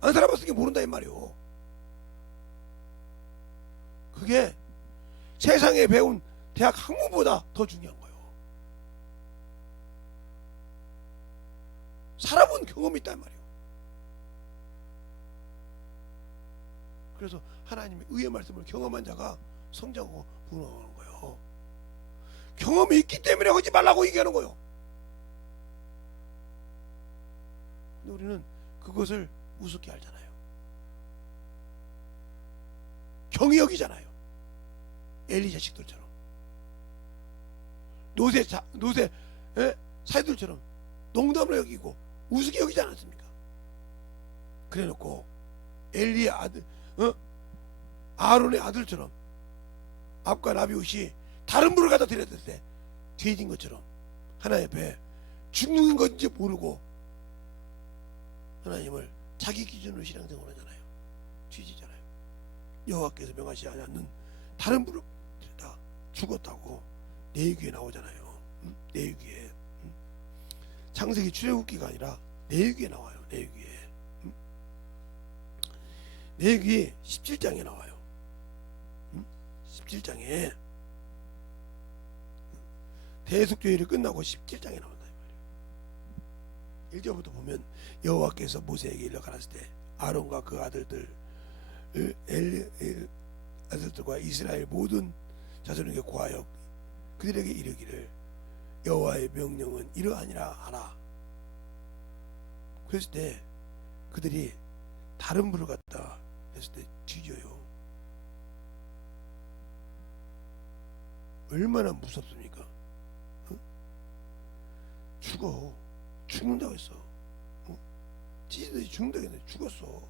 안 살아봤으니까 모른다 이 말이요. 그게 세상에 배운 대학 학문보다 더 중요한 거예요. 살아본 경험이 있단 말이에요. 그래서 하나님의 의의 말씀을 경험한 자가 성장하고 분홍하는 거예요. 경험이 있기 때문에 하지 말라고 얘기하는 거예요. 근데 우리는 그것을 우습게 알잖아요. 경히 여기잖아요. 엘리 자식들처럼, 노새 사이들처럼 농담으로 여기고 우습게 여기지 않았습니까? 그래놓고 엘리의 아들, 아론의 아들처럼 압과 라비옷이 다른 분을 갖다 드렸을 때 죄진 것처럼 하나님 앞에 죽는 건지 모르고 하나님을 자기 기준으로 신앙생활 하잖아요. 죄지잖아요. 여호와께서 명하시지 않는 다른 분을 다 죽었다고 레위기에 나오잖아요. 레위기에 창세기 출애굽기가 아니라 레위기에 나와요. 레위기 17장에 나와요. 17장에 대속죄일이 끝나고 17장에 나온다 이 말이에요. 1절부터 보면 여호와께서 모세에게 일러 가라사대 때 아론과 그 아들들 아들들과 이스라엘 모든 자손에게 고하여 그들에게 이르기를 여호와의 명령은 이러하니라 하라. 그랬을 때 그들이 다른 불을 갖다 했을 때 뒤져요. 얼마나 무섭습니까? 죽는다고 했어. 찢어지 죽는다고 했는데 죽었어.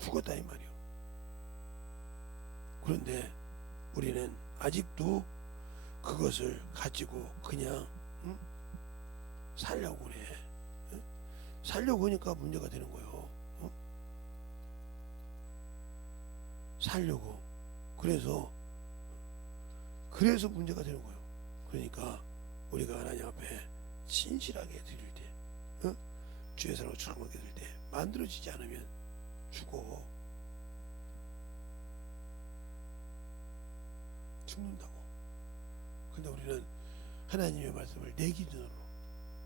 죽었다 이 말이요. 그런데 우리는 아직도 그것을 가지고 그냥 살려고 그래. 살려고 하니까 문제가 되는 거예요. 살려고. 그래서 문제가 되는 거예요. 그러니까 우리가 하나님 앞에 진실하게 드릴 때, 주의 사랑을 충만하게 드릴 때 만들어지지 않으면 죽는다고. 근데 우리는 하나님의 말씀을 내 기준으로,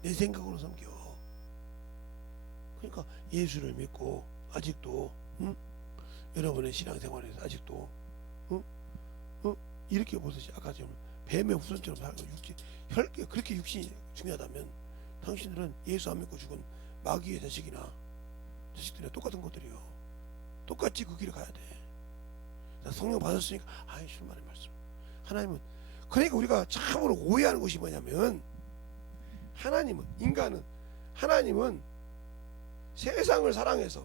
내 생각으로 섬겨. 그러니까 예수를 믿고 아직도 여러분의 신앙생활에서 아직도 이렇게 보듯이 아까 좀 뱀의 후손처럼 살고 그렇게 육신이 중요하다면 당신들은 예수 안 믿고 죽은 마귀의 자식들이나 똑같은 것들이요. 똑같이 그 길을 가야 돼. 성령 받았으니까 출만의 말씀. 하나님은 그러니까 우리가 참으로 오해하는 것이 뭐냐면 하나님은 세상을 사랑해서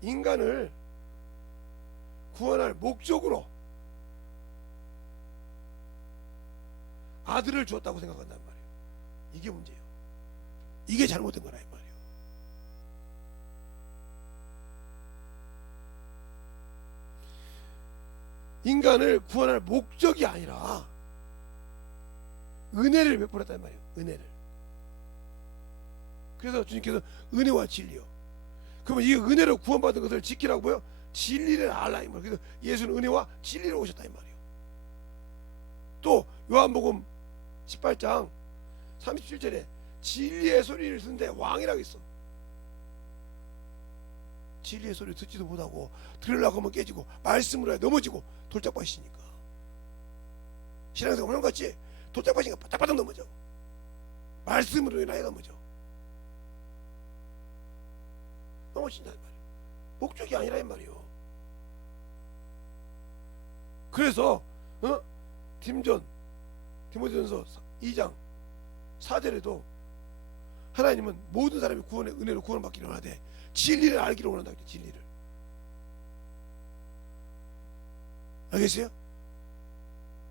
인간을 구원할 목적으로 아들을 주었다고 생각한단 말이에요. 이게 문제예요. 이게 잘못된 거라 이 말이에요. 인간을 구원할 목적이 아니라 은혜를 베풀었단 말이에요. 은혜를. 그래서 주님께서 은혜와 진리요. 그러면 이 은혜로 구원받은 것을 지키라고요? 진리를 알라 이 말이에요. 그래서 예수는 은혜와 진리로 오셨다 이 말이에요. 또 요한복음 18장 37절에 진리의 소리를 듣는데 왕이라고 있어. 진리의 소리를 듣지도 못하고 들으려고 하면 깨지고 말씀으로 해 넘어지고 돌짝밭이니까 신앙생활 같이 돌짝밭이니까 바닥바닥 넘어져. 말씀으로 인하여 넘어져. 넘어진다 이 말이에요. 목적이 아니라 이 말이에요. 그래서 디모데전서 2장 4절에도 하나님은 모든 사람이 구원의 은혜로 구원받기를 원하되 진리를 알기를 원한다. 진리를 알겠어요?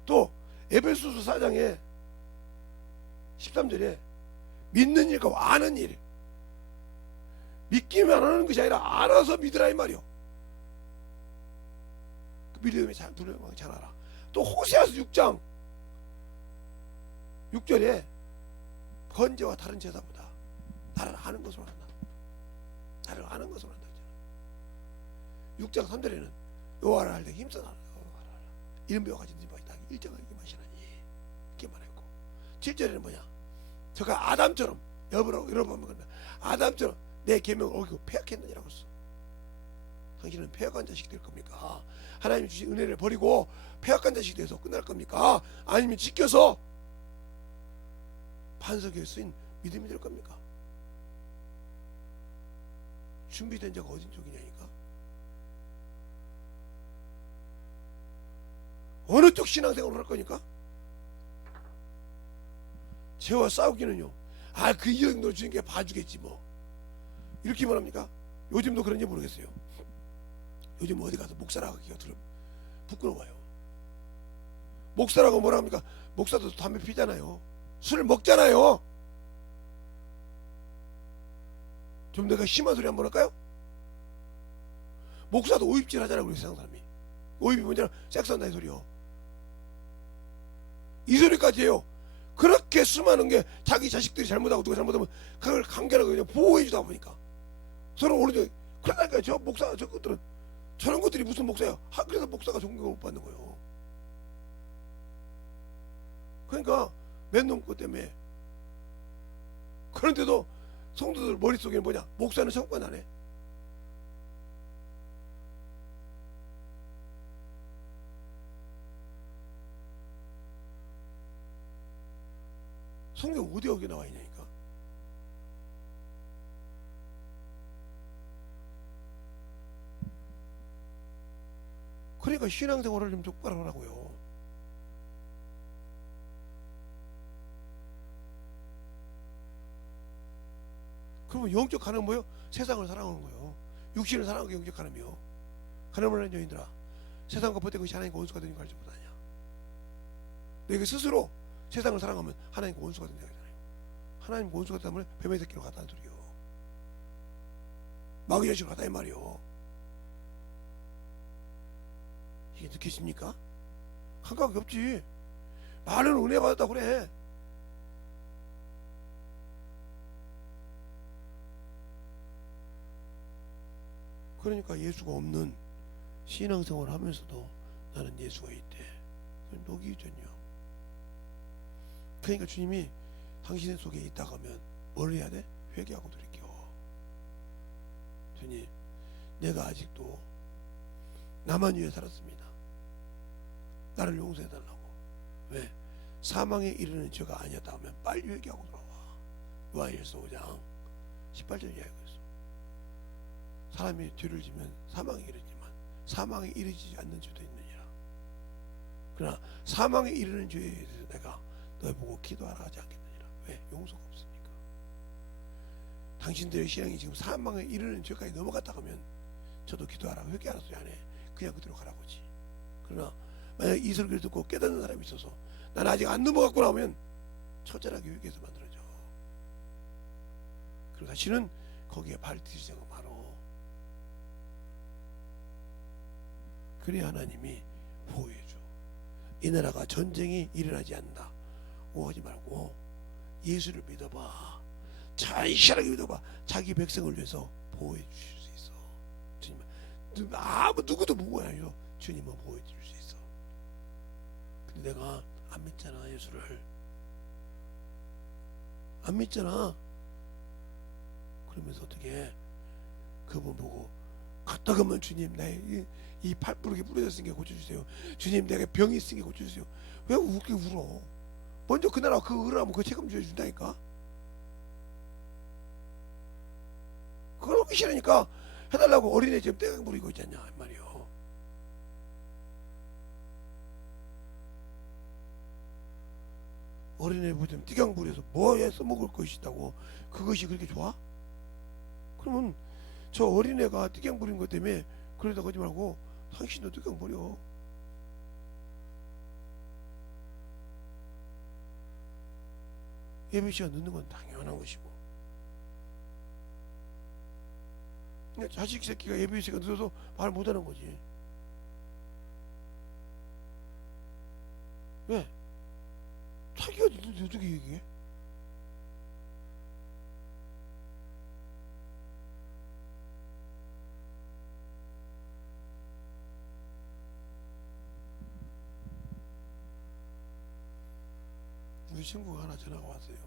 또 에베소서 4장에 13절에 믿는 일과 아는 일, 믿기만 하는 것이 아니라 알아서 믿으라 이 말이요. 그 믿음의 두려움을 잘 알아. 또 호세아서 6장 6절에 번제와 다른 제사보다 나를 아는 것으로 한다. 나를 아는 것으로 한다. 6장 3절에는 여호와를 알 때 힘써 나라. 이런 배와 같이 네 바다 일정하게 마시나니 이렇게 말했고 7절에는 뭐냐? 저가 아담처럼 여러분 아담처럼 내 계명을 어기고 폐역했느니라고 했어. 당신은 폐역한 자식 될 겁니까? 하나님이 주신 은혜를 버리고 폐역한 자식 돼서 끝날 겁니까? 아니면 지켜서 반석에 쓰인 믿음이 될 겁니까? 준비된 자가 어딘 쪽이냐니까? 어느 쪽 신앙생활을 할 거니까? 죄와 싸우기는요, 그 이 정도 주님께 봐주겠지 뭐 이렇게 말합니까? 요즘도 그런지 모르겠어요. 요즘 어디 가서 목사라고 하기가 부끄러워요. 목사라고 뭐라 합니까? 목사도 담배 피잖아요. 술 먹잖아요. 좀 내가 심한 소리 한번 할까요? 목사도 오입질 하잖아요. 우리 세상 사람이. 오입이 뭐냐? 섹스한다 이 소리요. 이 소리까지 해요. 그렇게 수많은 게 자기 자식들이 잘못하고 누가 잘못하면 그걸 강결하고 그냥 보호해 주다 보니까 서로 오른쪽. 그러니까 저 목사 저 것들은 저런 것들이 무슨 목사야? 그래서 목사가 존경을 못 받는 거예요. 그러니까 맨놈 것 때문에. 그런데도 성도들 머릿속에는 뭐냐? 목사는 성과 나네. 성경 어디 여기 나와 있냐니까. 그러니까 신앙생활을 좀 똑바로 하라고요. 그러면 영적 가는 뭐예요? 세상을 사랑하는 거예요. 육신을 사랑하는 게 영적 가는이요. 가늠을 하는 여인들아, 세상과 보태 것이 하나님과 원수가 되는 걸 알지 못하냐? 너희가 스스로 세상을 사랑하면 하나님과 원수가 된다고 하잖아요. 하나님과 원수가 되면 뱀의 새끼로 갔다는 소리요. 마귀의 자식으로 갔다 이 말이요. 이게 느끼십니까? 감각이 없지. 말은 은혜 받았다고 그래. 그러니까 예수가 없는 신앙생활을 하면서도 나는 예수가 있대. 녹이전요. 그러니까 주님이 당신 속에 있다가 하면 뭘 해야 돼? 회개하고 돌이켜. 주님, 내가 아직도 나만 위해 살았습니다. 나를 용서해달라고. 왜? 사망에 이르는 죄가 아니었다 하면 빨리 회개하고 돌아와. 요한일서 5장 18절 이야기했어. 사람이 죄를 지면 사망에 이르지만 사망에 이르지 않는 죄도 있느니라. 그러나 사망에 이르는 죄에 대해서 내가 너희 보고 기도하라 하지 않겠느니라. 왜? 용서가 없으니까. 당신들의 신앙이 지금 사망에 이르는 죄까지 넘어갔다 하면 저도 기도하라 회개하라 소리 안 해. 그냥 그대로 가라고지. 그러나 만약 이 소리를 듣고 깨닫는 사람이 있어서 난 아직 안 넘어갔구나 하면 처절하게 회개해서 만들어져. 그리고 다시는 거기에 발 디디지 않고 바로. 그래 하나님이 보호해줘. 이 나라가 전쟁이 일어나지 않는다 오하지 말고 예수를 믿어봐. 자신하게 믿어봐. 자기 백성을 위해서 보호해 주실 수 있어. 주님, 누구도 보고 아니죠. 주님은 보호해 줄 수 있어. 근데 내가 안 믿잖아. 예수를 안 믿잖아. 그러면서 어떻게 그분 보고 갔다 가면 주님 나의 이 팔부르게 부러졌으니까 고쳐주세요. 주님 내가 병이 있으니까 고쳐주세요. 왜 웃게 울어? 먼저 그 나라 그 의라면 그 책임 져준다니까. 그러기 싫으니까 해달라고 어린애 지금 떼gang 부리고 있잖냐 말이요. 어린애 보면 떼gang 부려서 뭐에 써먹을 것이 있다고 그것이 그렇게 좋아? 그러면 저 어린애가 떼gang 부린 것 때문에 그러다 그러지 말고 당신도 떼gang 부려. 예배 시간 늦는 건 당연한 것이고, 자식 새끼가 예배 시간 늦어서 말 못하는 거지. 왜? 자기가 어떻게 얘기해? 우리 친구가 하나 전화가 왔어요.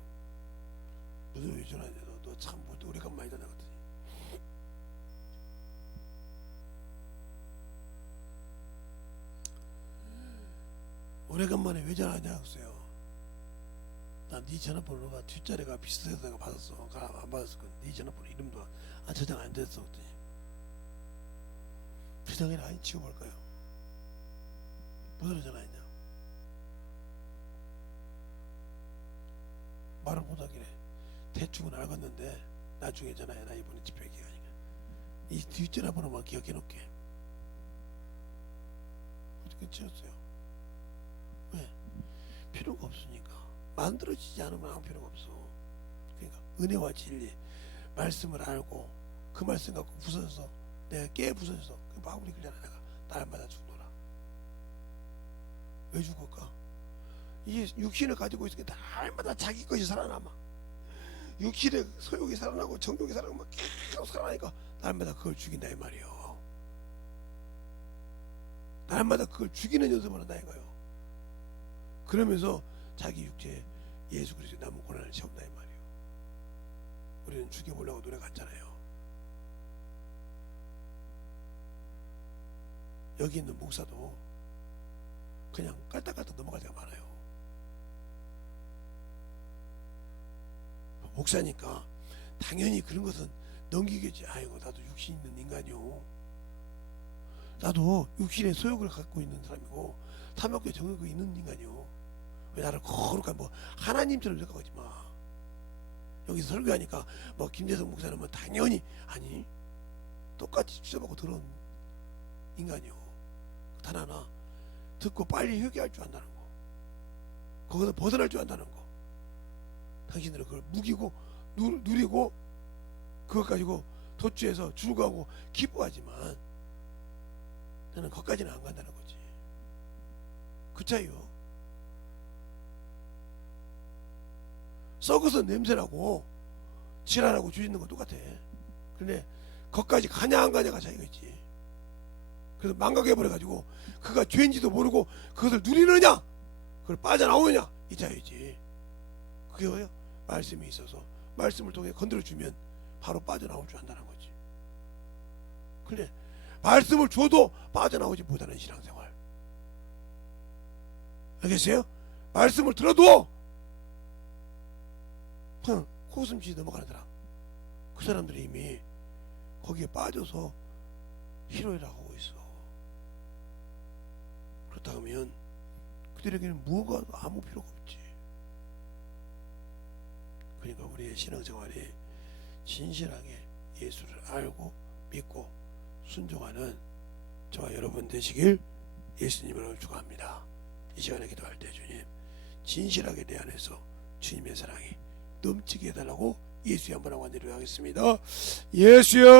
무슨 왜 전화했냐? 너참 오래간만이다 그랬더니, 오래간만에 왜 전화하냐 그랬어요. 난 네 전화번호가 뒷자리가 비슷해서 내가 받았어. 안 받았을 건 네 전화번호 이름도 저장 안 됐어 그랬더니, 저장이나 아니 지워볼까요? 뭐로 전화했냐? 말을 못하길래 대충은 알겠는데 나중에 전화해라. 이번에 집회 기간이니까 이 뒷전화번호만 기억해 놓게. 어떻게 지웠어요? 왜? 필요가 없으니까. 만들어지지 않으면 아무 필요가 없어. 그러니까 은혜와 진리 말씀을 알고 그 말씀 갖고 부서져서 내가 깨 부서져서 그 마무리 그잖아. 내가 날마다 죽노라. 왜 죽을까? 이 육신을 가지고 있으니까 날마다 자기 것이 살아남아. 육신의 소욕이 살아나고 정욕이 살아나고 막 계속 살아나니까 날마다 그걸 죽인다 이 말이에요. 날마다 그걸 죽이는 연습을 한다 이거예요. 그러면서 자기 육체에 예수 그리스도의 남은 고난을 채운다 이 말이에요. 우리는 죽여보려고 노력했잖아요. 여기 있는 목사도 그냥 깔딱깔딱 넘어갈 때가 많아요. 목사니까 당연히 그런 것은 넘기겠지. 아이고 나도 육신 있는 인간이요. 나도 육신의 소욕을 갖고 있는 사람이고 탐욕과 정욕이 있는 인간이요. 왜 나를 거룩한 뭐 하나님처럼 생각하지 마. 여기서 설교하니까 뭐 김재성 목사는 뭐 당연히 아니 똑같이 주저받고 들어온 인간이요. 단 하나 듣고 빨리 회개할 줄 안다는 거. 거기서 벗어날 줄 안다는 거. 당신들은 그걸 무기고 누리고 그것 가지고 도취해서 즐거워하고 기뻐하지만 나는 거기까지는 안 간다는 거지. 그 차이요. 썩어서 냄새나고 지랄하고 주짓는 거 똑같아. 그런데 거기까지 가냐 안 가냐가 차이가 있지. 그래서 망각해버려가지고 그가 죄인지도 모르고 그것을 누리느냐 그걸 빠져나오느냐 이 차이지. 그게 뭐예요? 말씀이 있어서 말씀을 통해 건드려주면 바로 빠져나올 줄 안다는 거지. 그런데 말씀을 줘도 빠져나오지 못하는 신앙생활. 알겠어요? 말씀을 들어도 그냥 코웃음치 넘어가는 사람, 그 사람들이 이미 거기에 빠져서 희로애락 하고 있어. 그렇다 하면 그들에게는 무엇가 아무 필요가 없지. 그러니까 우리의 신앙생활이 진실하게 예수를 알고 믿고 순종하는 저와 여러분 되시길 예수님으로 축원합니다. 이 시간에 기도할 때 주님 진실하게 내 안에서 주님의 사랑이 넘치게 해달라고 예수의 한번 하고 기도하겠습니다. 예수여.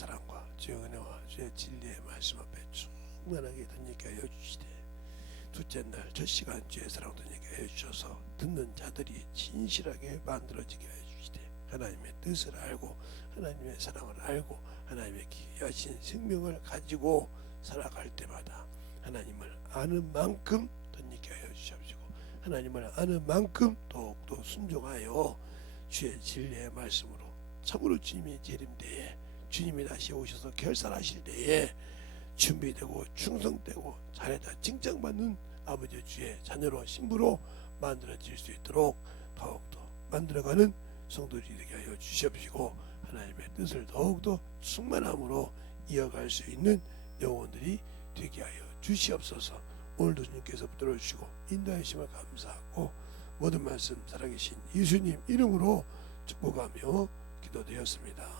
사랑과 주의 은혜와 주의 진리의 말씀 앞에 충만하게 듣게 하여 주시되, 둘째 날 첫 시간 주의 사랑 듣게 하여 주셔서 듣는 자들이 진실하게 만들어지게 하여 주시되, 하나님의 뜻을 알고 하나님의 사랑을 알고 하나님의 귀하신 생명을 가지고 살아갈 때마다 하나님을 아는 만큼 듣게 하여 주시옵시고, 하나님을 아는 만큼 더욱더 순종하여 주의 진리의 말씀으로 참으로 주님이 재림때에, 주님이 다시 오셔서 결산하실 때에 준비되고 충성되고 잘했다 칭찬받는 아버지 주의 자녀로 신부로 만들어질 수 있도록 더욱더 만들어가는 성도들이 되게 하여 주시옵시고, 하나님의 뜻을 더욱더 충만함으로 이어갈 수 있는 영혼들이 되게 하여 주시옵소서. 오늘도 주님께서 붙들어 주시고 인도하심을 감사하고 모든 말씀 살아계신 예수님 이름으로 축복하며 기도드렸습니다.